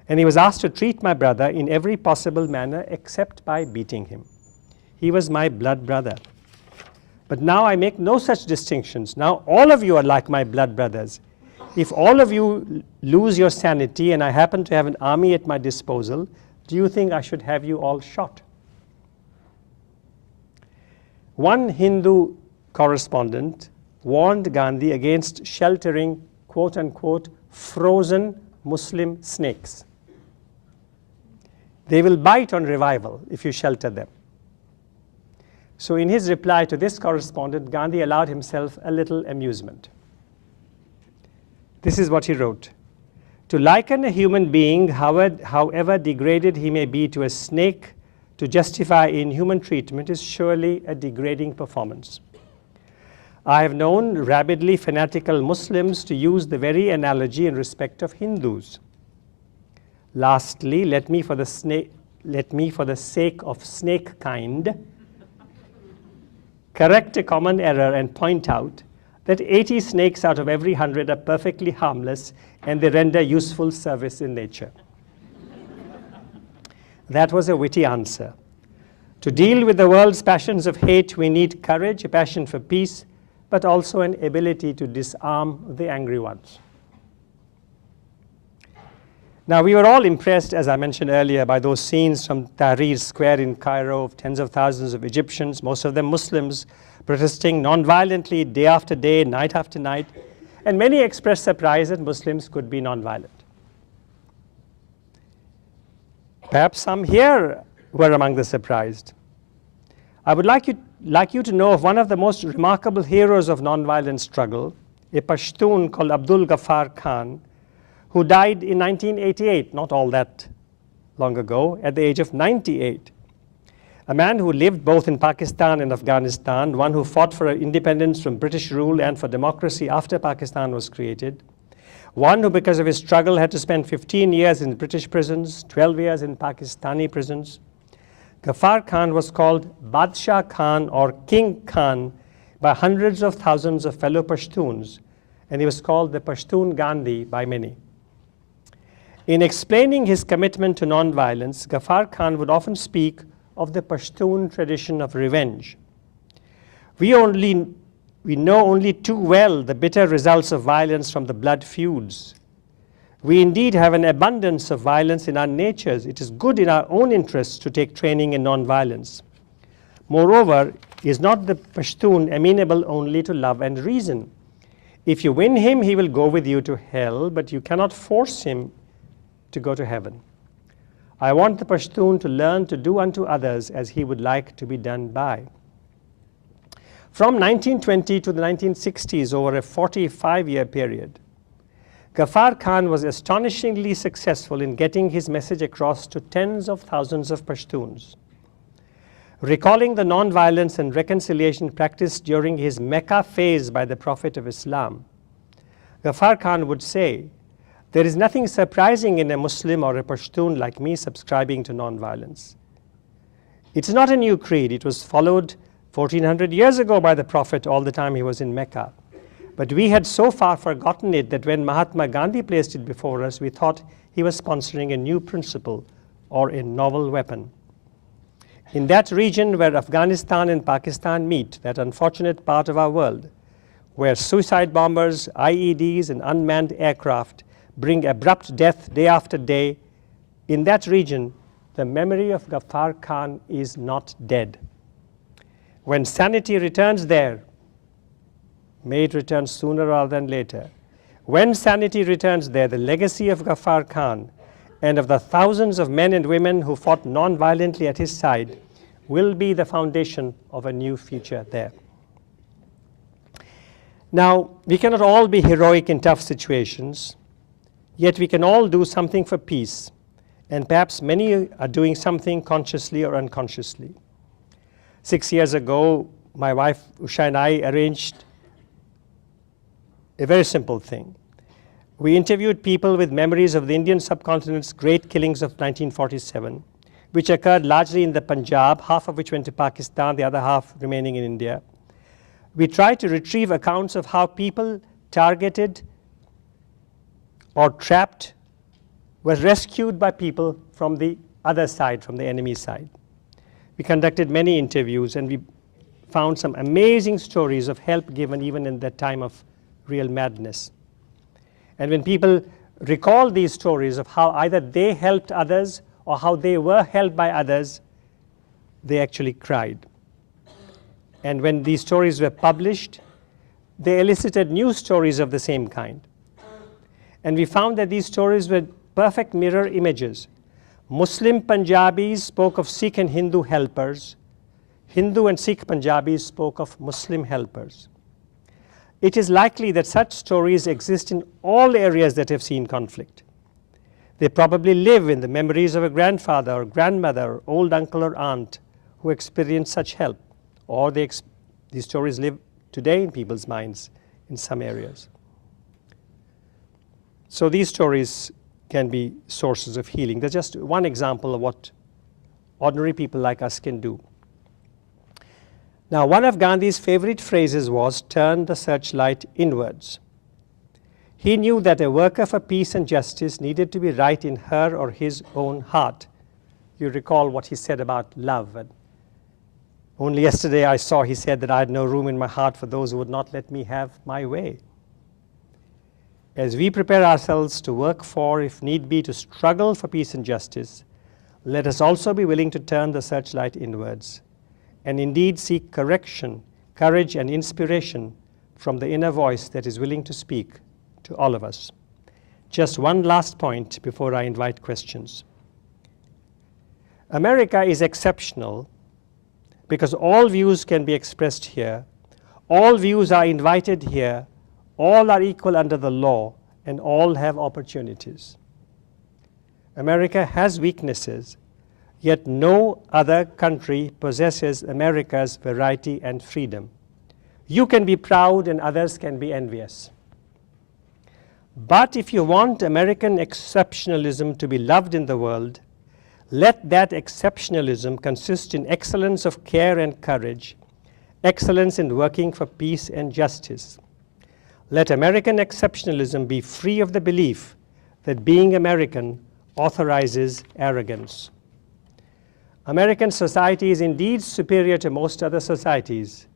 and he was asked to treat my brother in every possible manner except by beating him. He was my blood brother. But now I make no such distinctions. Now all of you are like my blood brothers. If all of you lose your sanity and I happen to have an army at my disposal, do you think I should have you all shot? One Hindu correspondent warned Gandhi against sheltering, quote unquote, frozen Muslim snakes. They will bite on revival if you shelter them. So in his reply to this correspondent, Gandhi allowed himself a little amusement. This is what he wrote. To liken a human being, however degraded he may be, to a snake to justify inhuman treatment is surely a degrading performance. I have known rabidly fanatical Muslims to use the very analogy in respect of Hindus. Lastly, let me for the sake of snake kind correct a common error and point out that 80 snakes out of every 100 are perfectly harmless and they render useful service in nature. That was a witty answer. To deal with the world's passions of hate, we need courage, a passion for peace, but also an ability to disarm the angry ones. Now, we were all impressed, as I mentioned earlier, by those scenes from Tahrir Square in Cairo of tens of thousands of Egyptians, most of them Muslims, protesting non-violently day after day, night after night, and many expressed surprise that Muslims could be non-violent. Perhaps some here were among the surprised. I would like you to know of one of the most remarkable heroes of non-violent struggle, a Pashtun called Abdul Ghafar Khan, who died in 1988, not all that long ago, at the age of 98. A man who lived both in Pakistan and Afghanistan, one who fought for independence from British rule and for democracy after Pakistan was created, one who, because of his struggle, had to spend 15 years in British prisons, 12 years in Pakistani prisons. Ghafar Khan was called Badshah Khan or King Khan by hundreds of thousands of fellow Pashtuns, and he was called the Pashtun Gandhi by many. In explaining his commitment to nonviolence, Ghafar Khan would often speak of the Pashtun tradition of revenge. We know only too well the bitter results of violence from the blood feuds. We indeed have an abundance of violence in our natures. It is good in our own interests to take training in nonviolence. Moreover, is not the Pashtun amenable only to love and reason? If you win him, he will go with you to hell, but you cannot force him to go to heaven. I want the Pashtun to learn to do unto others as he would like to be done by. From 1920 to the 1960s, over a 45-year period, Ghafar Khan was astonishingly successful in getting his message across to tens of thousands of Pashtuns. Recalling the nonviolence and reconciliation practiced during his Mecca phase by the Prophet of Islam, Ghafar Khan would say, "There is nothing surprising in a Muslim or a Pashtun like me subscribing to nonviolence. It's not a new creed. It was followed 1400 years ago by the Prophet all the time he was in Mecca. But we had so far forgotten it that when Mahatma Gandhi placed it before us, we thought he was sponsoring a new principle or a novel weapon. In that region where Afghanistan and Pakistan meet, that unfortunate part of our world, where suicide bombers, IEDs, and unmanned aircraft bring abrupt death day after day, in that region, the memory of Ghafar Khan is not dead. When sanity returns there, may it return sooner rather than later. When sanity returns there, the legacy of Ghafar Khan and of the thousands of men and women who fought non-violently at his side will be the foundation of a new future there." Now, we cannot all be heroic in tough situations, yet we can all do something for peace, and perhaps many are doing something consciously or unconsciously. 6 years ago, my wife Usha and I arranged a very simple thing. We interviewed people with memories of the Indian subcontinent's great killings of 1947, which occurred largely in the Punjab, half of which went to Pakistan, the other half remaining in India. We tried to retrieve accounts of how people targeted or trapped was rescued by people from the other side, from the enemy side. We conducted many interviews, and we found some amazing stories of help given even in that time of real madness. And when people recall these stories of how either they helped others or how they were helped by others, they actually cried. And when these stories were published, they elicited new stories of the same kind. And we found that these stories were perfect mirror images. Muslim Punjabis spoke of Sikh and Hindu helpers. Hindu and Sikh Punjabis spoke of Muslim helpers. It is likely that such stories exist in all areas that have seen conflict. They probably live in the memories of a grandfather or grandmother, old uncle or aunt who experienced such help, or these stories live today in people's minds in some areas. So these stories can be sources of healing. That's just one example of what ordinary people like us can do. Now, one of Gandhi's favorite phrases was, "Turn the searchlight inwards." He knew that a worker for peace and justice needed to be right in her or his own heart. You recall what he said about love. And only yesterday I saw he said that I had no room in my heart for those who would not let me have my way. As we prepare ourselves to work for, if need be, to struggle for peace and justice, let us also be willing to turn the searchlight inwards and indeed seek correction, courage, and inspiration from the inner voice that is willing to speak to all of us. Just one last point before I invite questions. America is exceptional because all views can be expressed here, all views are invited here, all are equal under the law, and all have opportunities. America has weaknesses, yet no other country possesses America's variety and freedom. You can be proud and others can be envious. But if you want American exceptionalism to be loved in the world, let that exceptionalism consist in excellence of care and courage, excellence in working for peace and justice. Let American exceptionalism be free of the belief that being American authorizes arrogance. American society is indeed superior to most other societies,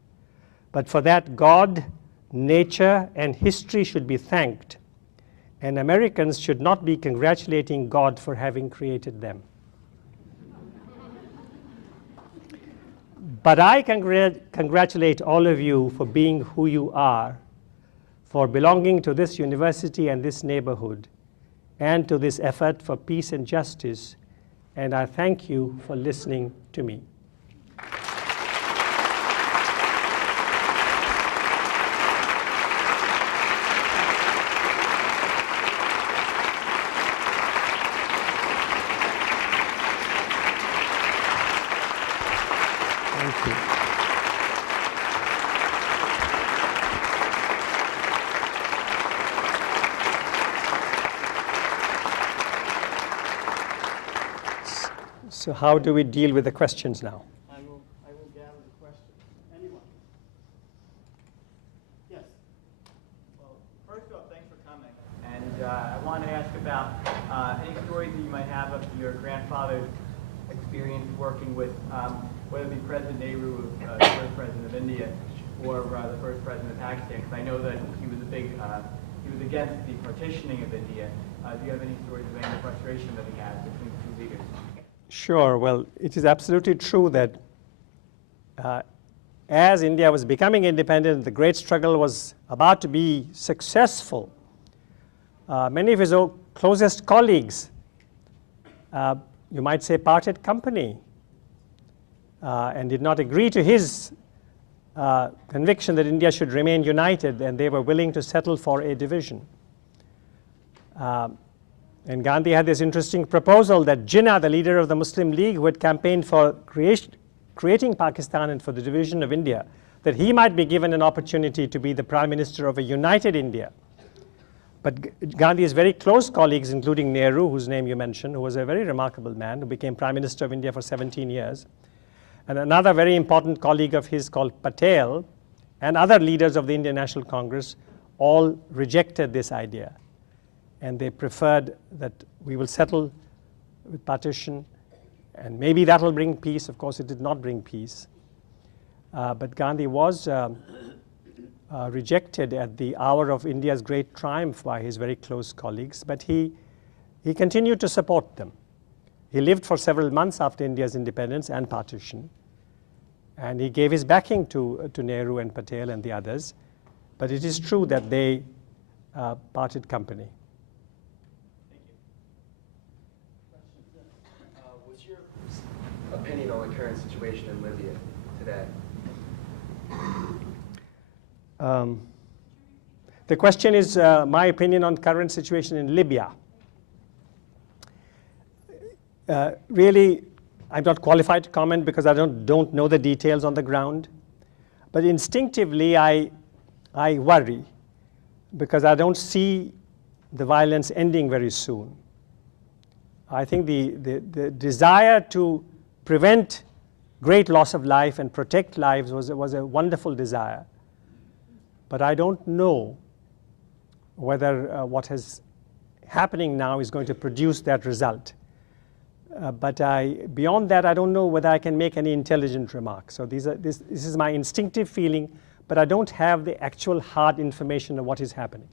but for that God, nature, and history should be thanked, and Americans should not be congratulating God for having created them. But I congratulate all of you for being who you are, for belonging to this university and this neighborhood, and to this effort for peace and justice, and I thank you for listening to me. Thank you. So how do we deal with the questions now? I will gather the questions. Anyone? Yes. Well, first off, thanks for coming. And I want to ask about any stories that you might have of your grandfather's experience working with, whether it be President Nehru, the first president of India, or the first president of Pakistan. Because I know that he was he was against the partitioning of India. Do you have any stories of any frustration that he had between the two leaders? Sure. Well, it is absolutely true that as India was becoming independent, the great struggle was about to be successful. Many of his closest colleagues, you might say, parted company and did not agree to his conviction that India should remain united, and they were willing to settle for a division. And Gandhi had this interesting proposal that Jinnah, the leader of the Muslim League, who had campaigned for creating Pakistan and for the division of India, that he might be given an opportunity to be the prime minister of a united India. But Gandhi's very close colleagues, including Nehru, whose name you mentioned, who was a very remarkable man, who became prime minister of India for 17 years, and another very important colleague of his called Patel, and other leaders of the Indian National Congress, all rejected this idea. And they preferred that we will settle with partition, and maybe that will bring peace. Of course, it did not bring peace. But Gandhi was rejected at the hour of India's great triumph by his very close colleagues, but he continued to support them. He lived for several months after India's independence and partition, and he gave his backing to Nehru and Patel and the others. But it is true that they parted company. What's your opinion on the current situation in Libya today? The question is my opinion on current situation in Libya. Really, I'm not qualified to comment because I don't know the details on the ground. But instinctively, I worry because I don't see the violence ending very soon. I think the desire to prevent great loss of life and protect lives was a wonderful desire. But I don't know whether what is happening now is going to produce that result. But beyond that, I don't know whether I can make any intelligent remarks. So this is my instinctive feeling, but I don't have the actual hard information of what is happening.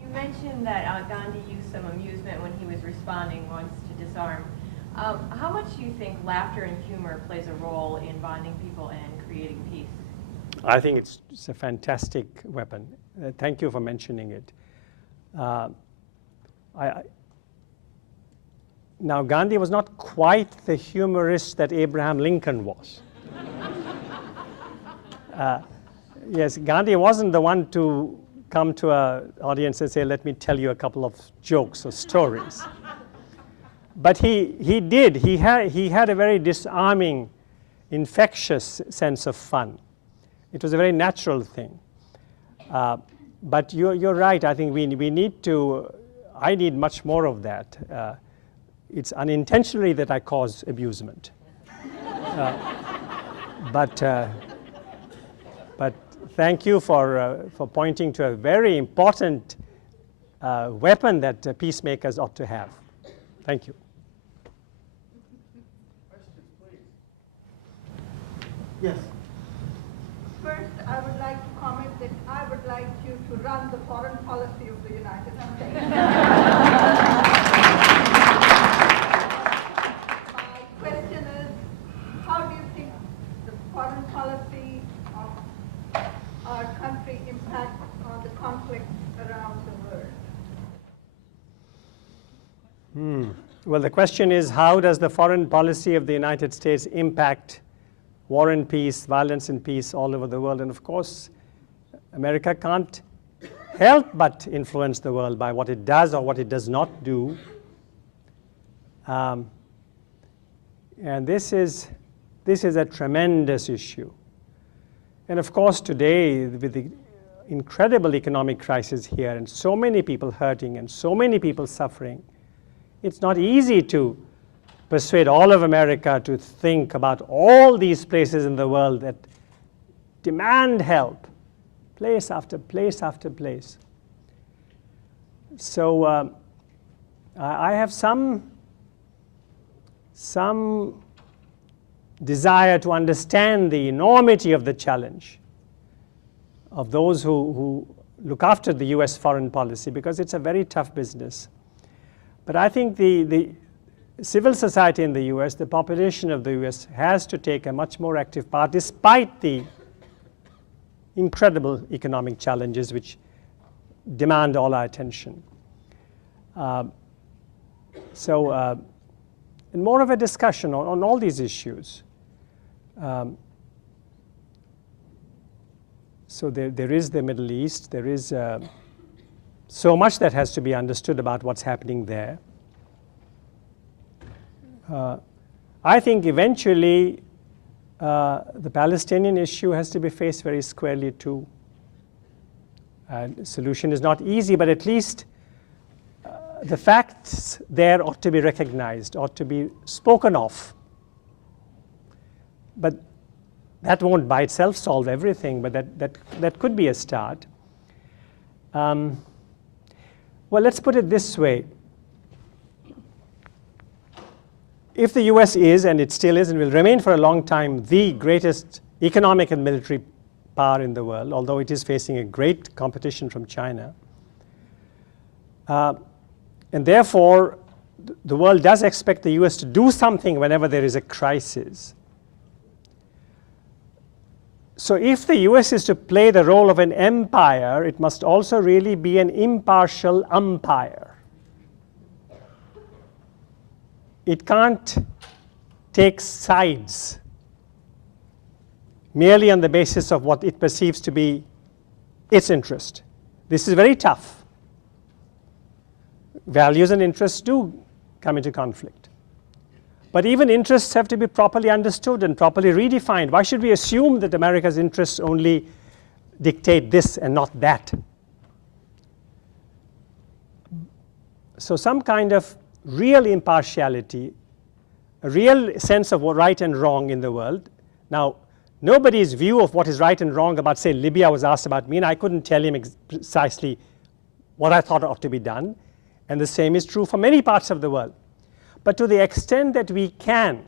You mentioned that Gandhi used some amusement when he was responding once to disarm. How much do you think laughter and humor plays a role in bonding people and creating peace? I think it's a fantastic weapon. Thank you for mentioning it. Now, Gandhi was not quite the humorist that Abraham Lincoln was. Yes, Gandhi wasn't the one to come to an audience and say, let me tell you a couple of jokes or stories. But he did. He had a very disarming, infectious sense of fun. It was a very natural thing. But you're right. I think we need to, I need much more of that. It's unintentionally that I cause abusement. But thank you for pointing to a very important weapon that peacemakers ought to have. Thank you. Questions, please. Yes. First, I would like to comment that I would like you to run the foreign policy of the United States. My question is, how do you think the foreign policy of our country impacts on the conflicts around the world? Well, the question is, how does the foreign policy of the United States impact war and peace, violence and peace all over the world? And of course, America can't help but influence the world by what it does or what it does not do. And this is a tremendous issue. And of course, today, with the incredible economic crisis here and so many people hurting and so many people suffering, it's not easy to persuade all of America to think about all these places in the world that demand help, place after place after place. So I have some desire to understand the enormity of the challenge of those who look after the US foreign policy, because it's a very tough business. But I think the civil society in the US, the population of the US, has to take a much more active part despite the incredible economic challenges which demand all our attention. And more of a discussion on all these issues. So there is the Middle East. There is so much that has to be understood about what's happening there. I think eventually the Palestinian issue has to be faced very squarely too. The solution is not easy, but at least the facts there ought to be recognized, ought to be spoken of. But that won't by itself solve everything, but that could be a start. Well, let's put it this way. If the US is, and it still is and will remain for a long time, the greatest economic and military power in the world, although it is facing a great competition from China, and therefore the world does expect the US to do something whenever there is a crisis. So if the US is to play the role of an empire, it must also really be an impartial umpire. It can't take sides merely on the basis of what it perceives to be its interest. This is very tough. Values and interests do come into conflict. But even interests have to be properly understood and properly redefined. Why should we assume that America's interests only dictate this and not that? So some kind of real impartiality, a real sense of what right and wrong in the world. Now, nobody's view of what is right and wrong about, say, Libya was asked about me, and I couldn't tell him precisely what I thought ought to be done. And the same is true for many parts of the world. But to the extent that we can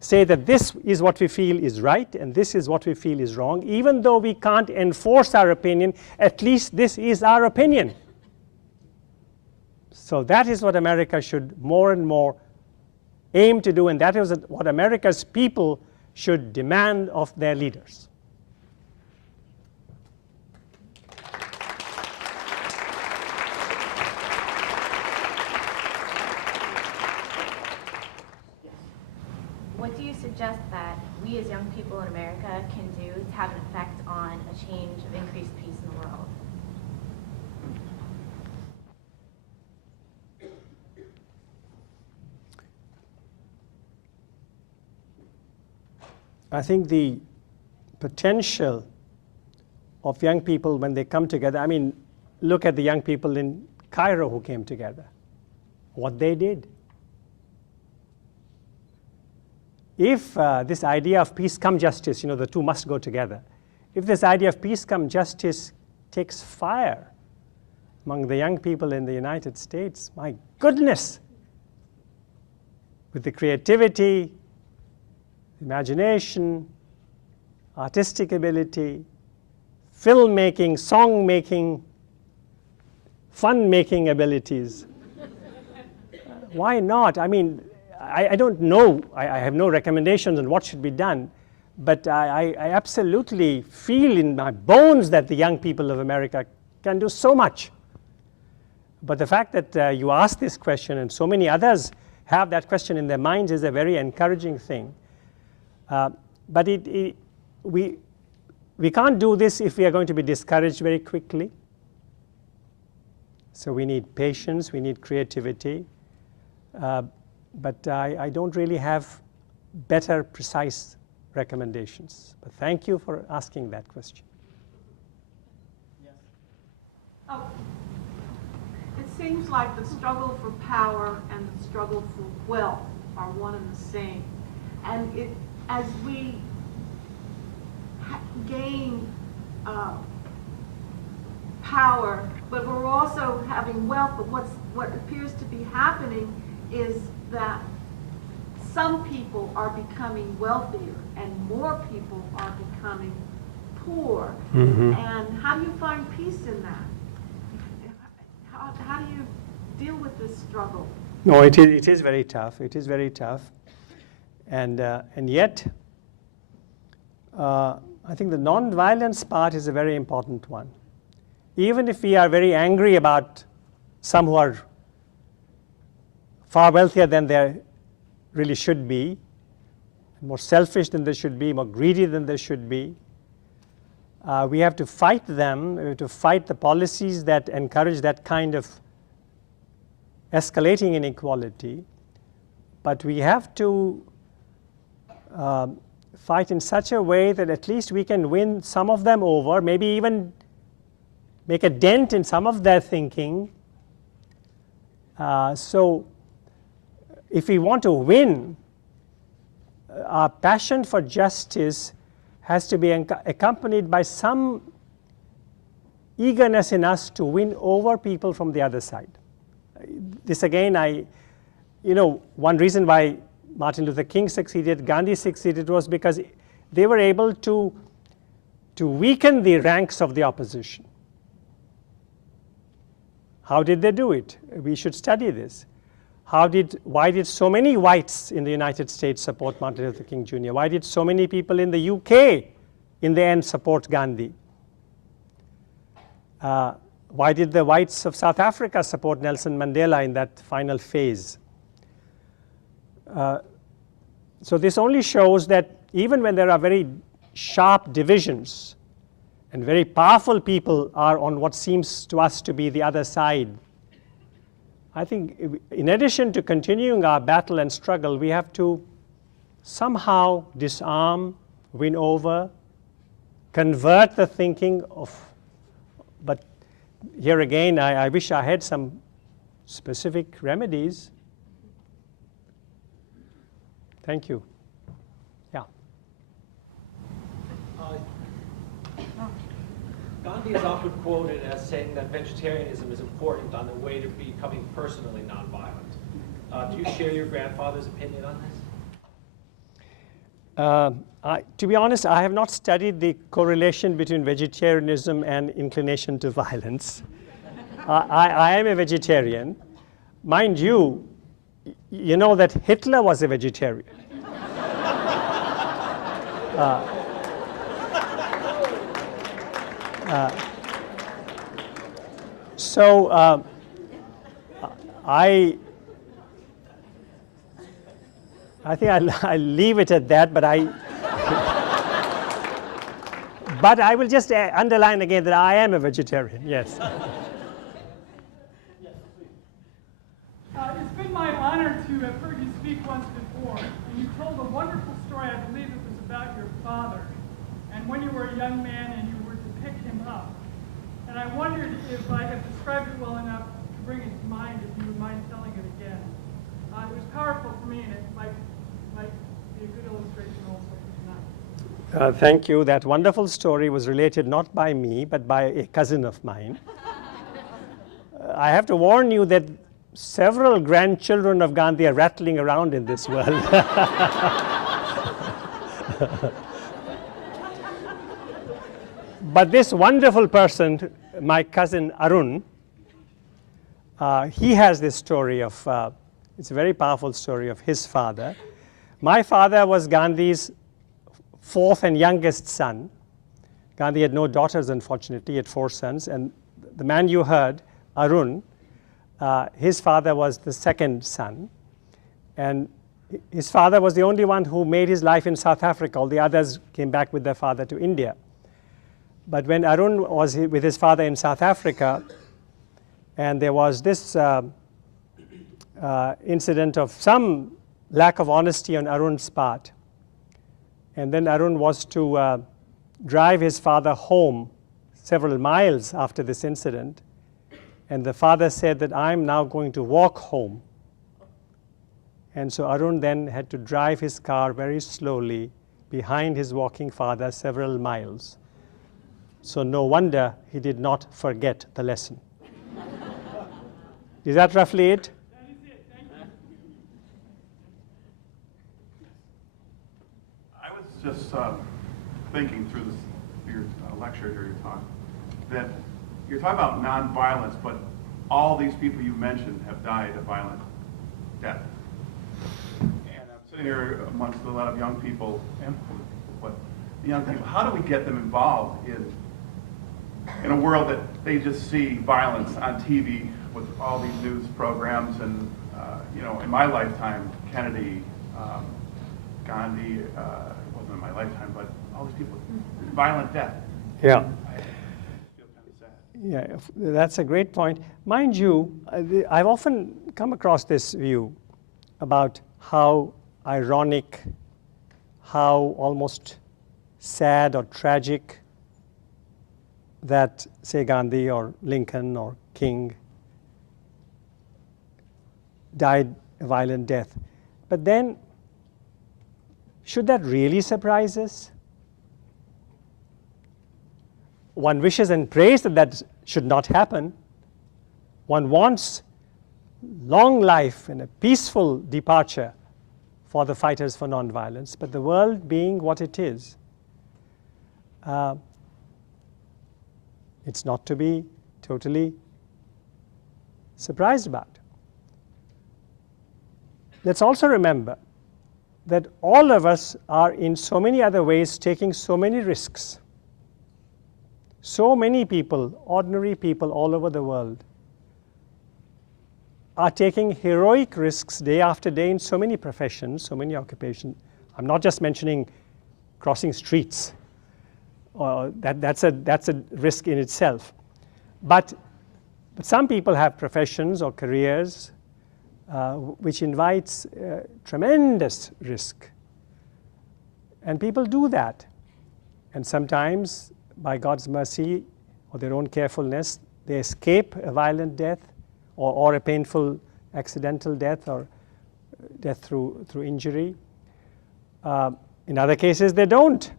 say that this is what we feel is right and this is what we feel is wrong, even though we can't enforce our opinion, at least this is our opinion. So that is what America should more and more aim to do, and that is what America's people should demand of their leaders. What do you suggest that we as young people in America can do to have an effect on a change of increased peace in the world? I think the potential of young people when they come together, I mean, look at the young people in Cairo who came together, what they did. If this idea of peace come justice, the two must go together. If this idea of peace come justice takes fire among the young people in the United States, my goodness, with the creativity, imagination, artistic ability, filmmaking, song-making, fun-making abilities. Why not? I mean, I don't know. I have no recommendations on what should be done. But I absolutely feel in my bones that the young people of America can do so much. But the fact that you asked this question and so many others have that question in their minds is a very encouraging thing. But we can't do this if we are going to be discouraged very quickly. So we need patience, we need creativity. But I don't really have better, precise recommendations. But thank you for asking that question. Yes. It seems like the struggle for power and the struggle for wealth are one and the same. And as we gain power, but we're also having wealth, but what appears to be happening is that some people are becoming wealthier and more people are becoming poor. Mm-hmm. And how do you find peace in that? How do you deal with this struggle? No, it is very tough. It is very tough. And yet, I think the non-violence part is a very important one. Even if we are very angry about some who are far wealthier than they really should be, more selfish than they should be, more greedy than they should be, we have to fight them. We have to fight the policies that encourage that kind of escalating inequality. But we have to fight in such a way that at least we can win some of them over, maybe even make a dent in some of their thinking. So if we want to win, our passion for justice has to be accompanied by some eagerness in us to win over people from the other side. This again, one reason why Martin Luther King succeeded, Gandhi succeeded, was because they were able to weaken the ranks of the opposition. How did they do it? We should study this. Why did so many whites in the United States support Martin Luther King Jr.? Why did so many people in the UK in the end support Gandhi? Why did the whites of South Africa support Nelson Mandela in that final phase? So this only shows that even when there are very sharp divisions and very powerful people are on what seems to us to be the other side, I think in addition to continuing our battle and struggle, we have to somehow disarm, win over, convert the thinking of, but here again, I wish I had some specific remedies. Thank you. Yeah. Gandhi is often quoted as saying that vegetarianism is important on the way to becoming personally nonviolent. Do you share your grandfather's opinion on this? To be honest, I have not studied the correlation between vegetarianism and inclination to violence. I am a vegetarian. Mind you, you know that Hitler was a vegetarian. So I think I'll leave it at that, but but I will just underline again that I am a vegetarian, yes. It's been my honor to have heard you speak once before, and you told a wonderful story. I believe it was about your father, and when you were a young man and you were to pick him up. And I wondered if I have described it well enough to bring it to mind, if you would mind telling it again. It was powerful for me, and it might be a good illustration also for tonight. Thank you. That wonderful story was related not by me, but by a cousin of mine. I have to warn you that several grandchildren of Gandhi are rattling around in this world. But this wonderful person, my cousin Arun, he has this story of, it's a very powerful story of his father. My father was Gandhi's fourth and youngest son. Gandhi had no daughters, unfortunately. He had 4 sons. And the man you heard, Arun, his father was the second son. And his father was the only one who made his life in South Africa. All the others came back with their father to India. But when Arun was with his father in South Africa, and there was this incident of some lack of honesty on Arun's part, and then Arun was to drive his father home several miles after this incident, and the father said that I'm now going to walk home. And so Arun then had to drive his car very slowly behind his walking father several miles. So no wonder he did not forget the lesson. Is that roughly it? That is it. Thank you. I was just thinking through your lecture here, your talk, that you're talking about nonviolence, but all these people you mentioned have died a violent death. And I'm sitting here amongst a lot of young people, and but the young people, how do we get them involved in a world that they just see violence on TV with all these news programs? And in my lifetime, Kennedy, Gandhi, it wasn't in my lifetime, but all these people, violent death. Yeah. I feel kind of sad. Yeah, that's a great point. Mind you, I've often come across this view about how ironic, how almost sad or tragic that, say, Gandhi or Lincoln or King died a violent death. But then, should that really surprise us? one wishes and prays that that should not happen. One wants long life and a peaceful departure for the fighters for nonviolence, but the world being what it is, it's not to be totally surprised about. Let's also remember that all of us are in so many other ways taking so many risks. So many people, ordinary people all over the world, are taking heroic risks day after day in so many professions, so many occupations. I'm not just mentioning crossing streets. That's a risk in itself. But some people have professions or careers which invites tremendous risk. And people do that. And sometimes, by God's mercy or their own carefulness, they escape a violent death or a painful accidental death or death through injury. In other cases, they don't.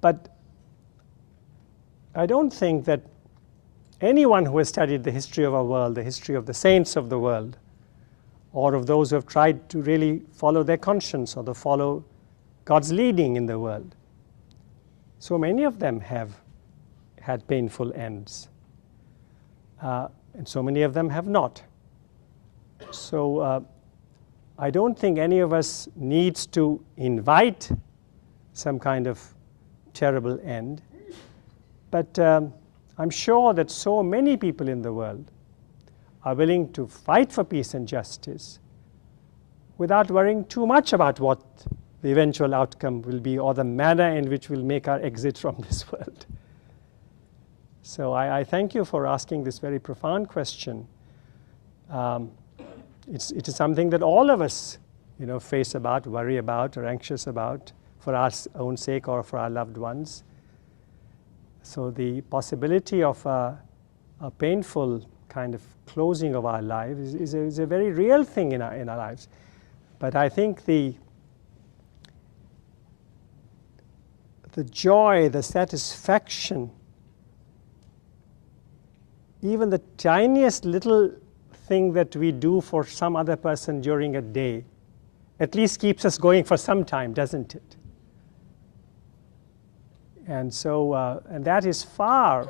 But I don't think that anyone who has studied the history of our world, the history of the saints of the world, or of those who have tried to really follow their conscience or to follow God's leading in the world, so many of them have had painful ends. And so many of them have not. So I don't think any of us needs to invite some kind of terrible end. But I'm sure that so many people in the world are willing to fight for peace and justice without worrying too much about what the eventual outcome will be or the manner in which we'll make our exit from this world. So I thank you for asking this very profound question. It is something that all of us, face about, worry about, or anxious about for our own sake or for our loved ones. So the possibility of a painful kind of closing of our lives is a very real thing in our lives. But I think the joy, the satisfaction, even the tiniest little thing that we do for some other person during a day, at least keeps us going for some time, doesn't it? And so, and that is far,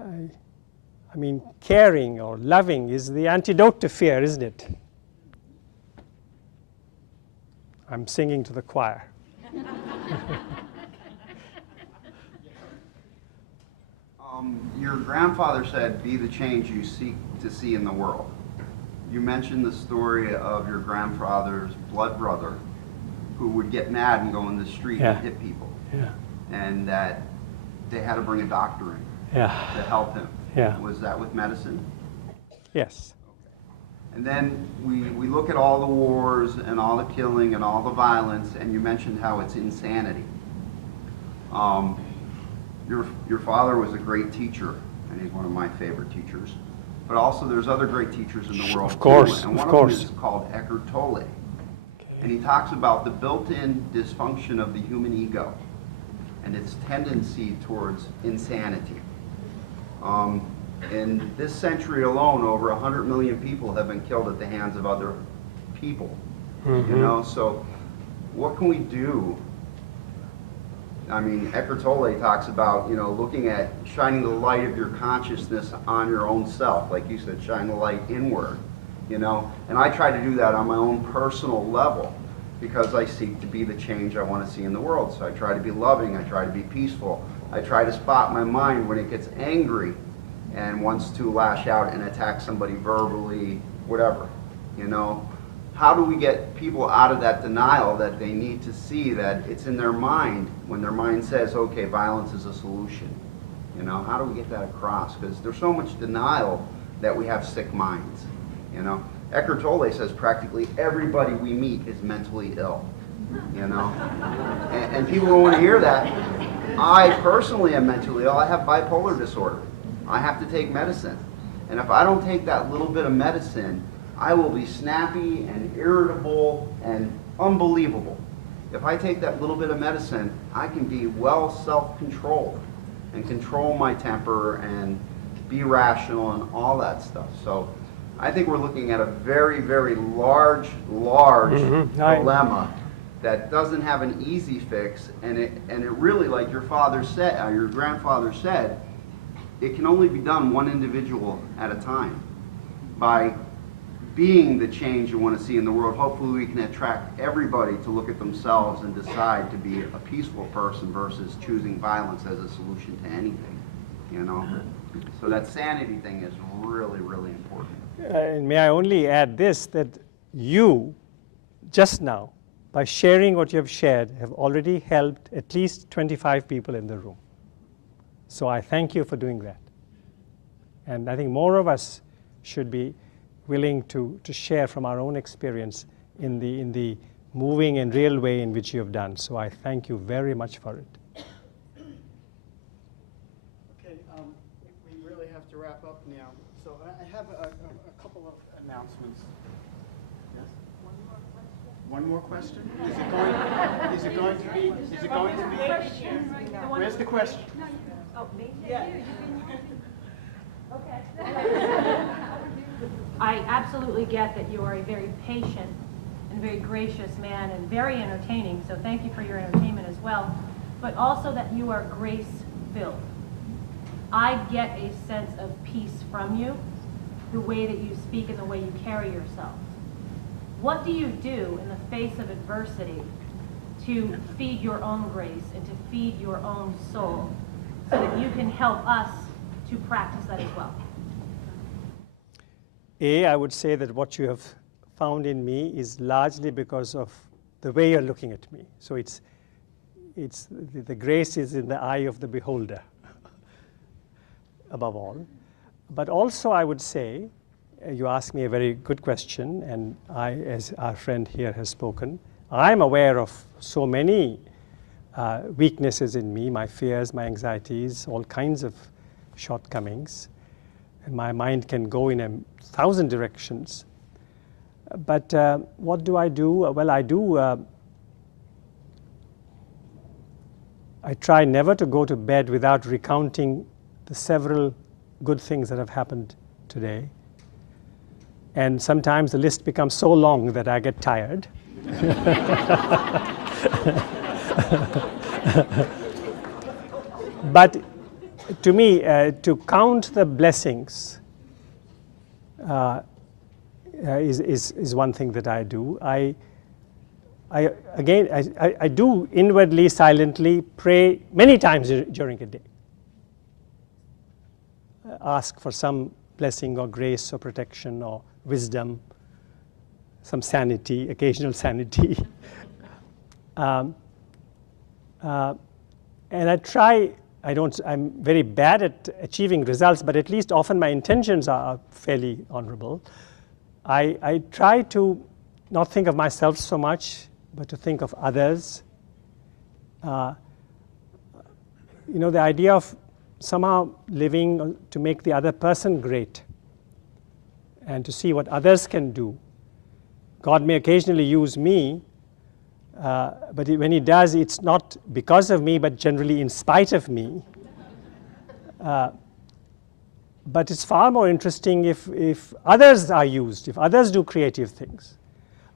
I mean, caring or loving is the antidote to fear, isn't it? I'm singing to the choir. Your grandfather said, "Be the change you seek to see in the world." You mentioned the story of your grandfather's blood brother who would get mad and go in the street and hit people. Yeah. And that they had to bring a doctor in to help him. Yeah. Was that with medicine? Yes. Okay. And then we look at all the wars and all the killing and all the violence, and you mentioned how it's insanity. Your father was a great teacher, and he's one of my favorite teachers. But also there's other great teachers in the world. Of course, too. And one of course. them is called Eckhart Tolle. And he talks about the built-in dysfunction of the human ego and its tendency towards insanity. In this century alone, over 100 million people have been killed at the hands of other people. Mm-hmm. So what can we do? I mean, Eckhart Tolle talks about, looking at shining the light of your consciousness on your own self. Like you said, shine the light inward, And I try to do that on my own personal level because I seek to be the change I want to see in the world. So I try to be loving, I try to be peaceful. I try to spot my mind when it gets angry and wants to lash out and attack somebody verbally, whatever, How do we get people out of that denial that they need to see that it's in their mind when their mind says, okay, violence is a solution? How do we get that across? Because there's so much denial that we have sick minds, Eckhart Tolle says practically everybody we meet is mentally ill, and people don't want to hear that. I personally am mentally ill. I have bipolar disorder. I have to take medicine. And if I don't take that little bit of medicine, I will be snappy and irritable and unbelievable. If I take that little bit of medicine, I can be well self-controlled and control my temper and be rational and all that stuff. So I think we're looking at a very, very large dilemma that doesn't have an easy fix, and it really, like your father said, your grandfather said, it can only be done one individual at a time. By being the change you want to see in the world, hopefully we can attract everybody to look at themselves and decide to be a peaceful person versus choosing violence as a solution to anything, you know? So that sanity thing is really, really important. And may I only add this, that you, just now, by sharing what you have shared, have already helped at least 25 people in the room. So I thank you for doing that. And I think more of us should be willing to share from our own experience in the moving and real way in which you have done. So I thank you very much for it. Okay, we really have to wrap up now. So I have a couple of announcements. Yes? One more question? Is it going to be? Where's the question? Oh, me? Yeah. Okay. I absolutely get that you are a very patient and very gracious man and very entertaining, so thank you for your entertainment as well, but also that you are grace-filled. I get a sense of peace from you, the way that you speak and the way you carry yourself. What do you do in the face of adversity to feed your own grace and to feed your own soul so that you can help us to practice that as well? I would say that what you have found in me is largely because of the way you're looking at me. So the grace is in the eye of the beholder, above all. But also I would say, you asked me a very good question, and I, as our friend here has spoken, I'm aware of so many weaknesses in me, my fears, my anxieties, all kinds of shortcomings. And my mind can go in 1,000 directions. But what do I do? Well, I try never to go to bed without recounting the several good things that have happened today. And sometimes the list becomes so long that I get tired. But to me, to count the blessings is one thing that I do. I do inwardly, silently pray many times during a day. Ask for some blessing or grace or protection or wisdom, some sanity, occasional sanity. And I try. I'm very bad at achieving results, but at least often my intentions are fairly honorable. I try to not think of myself so much, but to think of others. The idea of somehow living to make the other person great and to see what others can do. God may occasionally use me, but when he does, it's not because of me, but generally in spite of me. But it's far more interesting if others are used, if others do creative things.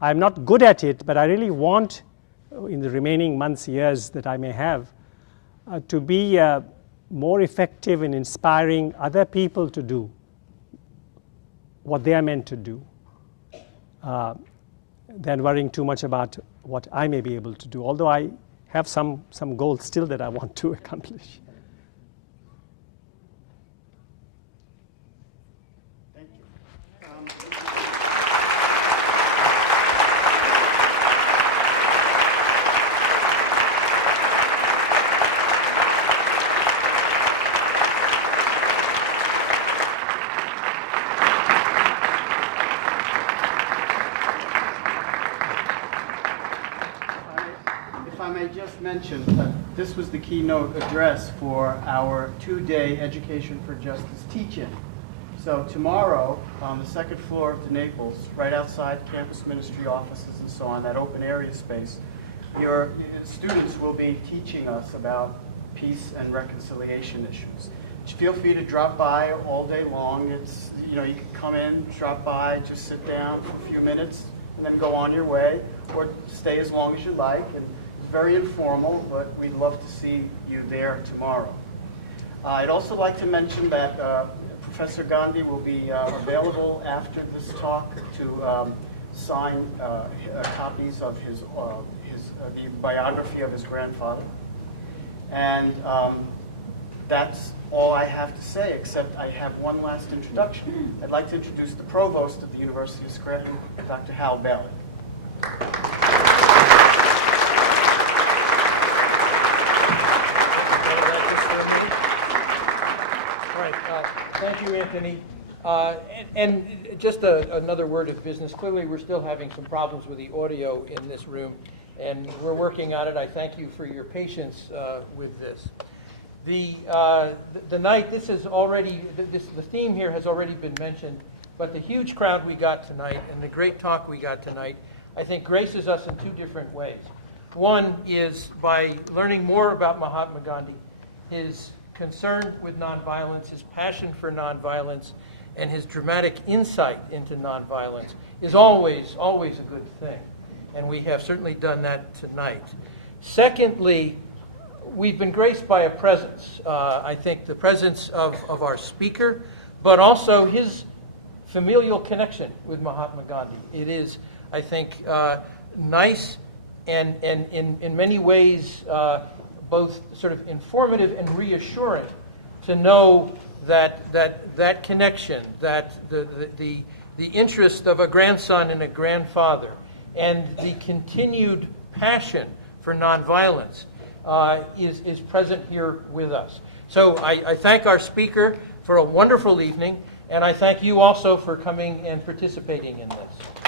I'm not good at it, but I really want, in the remaining months, years that I may have, to be more effective in inspiring other people to do what they are meant to do, than worrying too much about what I may be able to do, although I have some goals still that I want to accomplish. Thank you. If I may just mention, this was the keynote address for our 2-day Education for Justice teach-in. So tomorrow, on the second floor of the Naples, right outside campus ministry offices and so on, that open area space, your students will be teaching us about peace and reconciliation issues. Feel free to drop by all day long. It's, you know, you can come in, drop by, just sit down for a few minutes, and then go on your way, or stay as long as you like. And it's very informal, but we'd love to see you there tomorrow. I'd also like to mention that Professor Gandhi will be available after this talk to sign copies of the biography of his grandfather. And that's all I have to say, except I have one last introduction. I'd like to introduce the provost of the University of Scranton, Dr. Hal Bailey. All right, thank you, Anthony. And just another word of business. Clearly, we're still having some problems with the audio in this room, and we're working on it. I thank you for your patience with this. The night, this is already, the theme here has already been mentioned, but the huge crowd we got tonight and the great talk we got tonight, I think graces us in two different ways. One is by learning more about Mahatma Gandhi, his concern with nonviolence, his passion for nonviolence, and his dramatic insight into nonviolence is always, always a good thing. And we have certainly done that tonight. Secondly, we've been graced by a presence. I think the presence of our speaker, but also his familial connection with Mahatma Gandhi. It is, I think, nice and in many ways both sort of informative and reassuring to know that connection, that the interest of a grandson and a grandfather, and the continued passion for nonviolence is present here with us. So I thank our speaker for a wonderful evening, and I thank you also for coming and participating in this.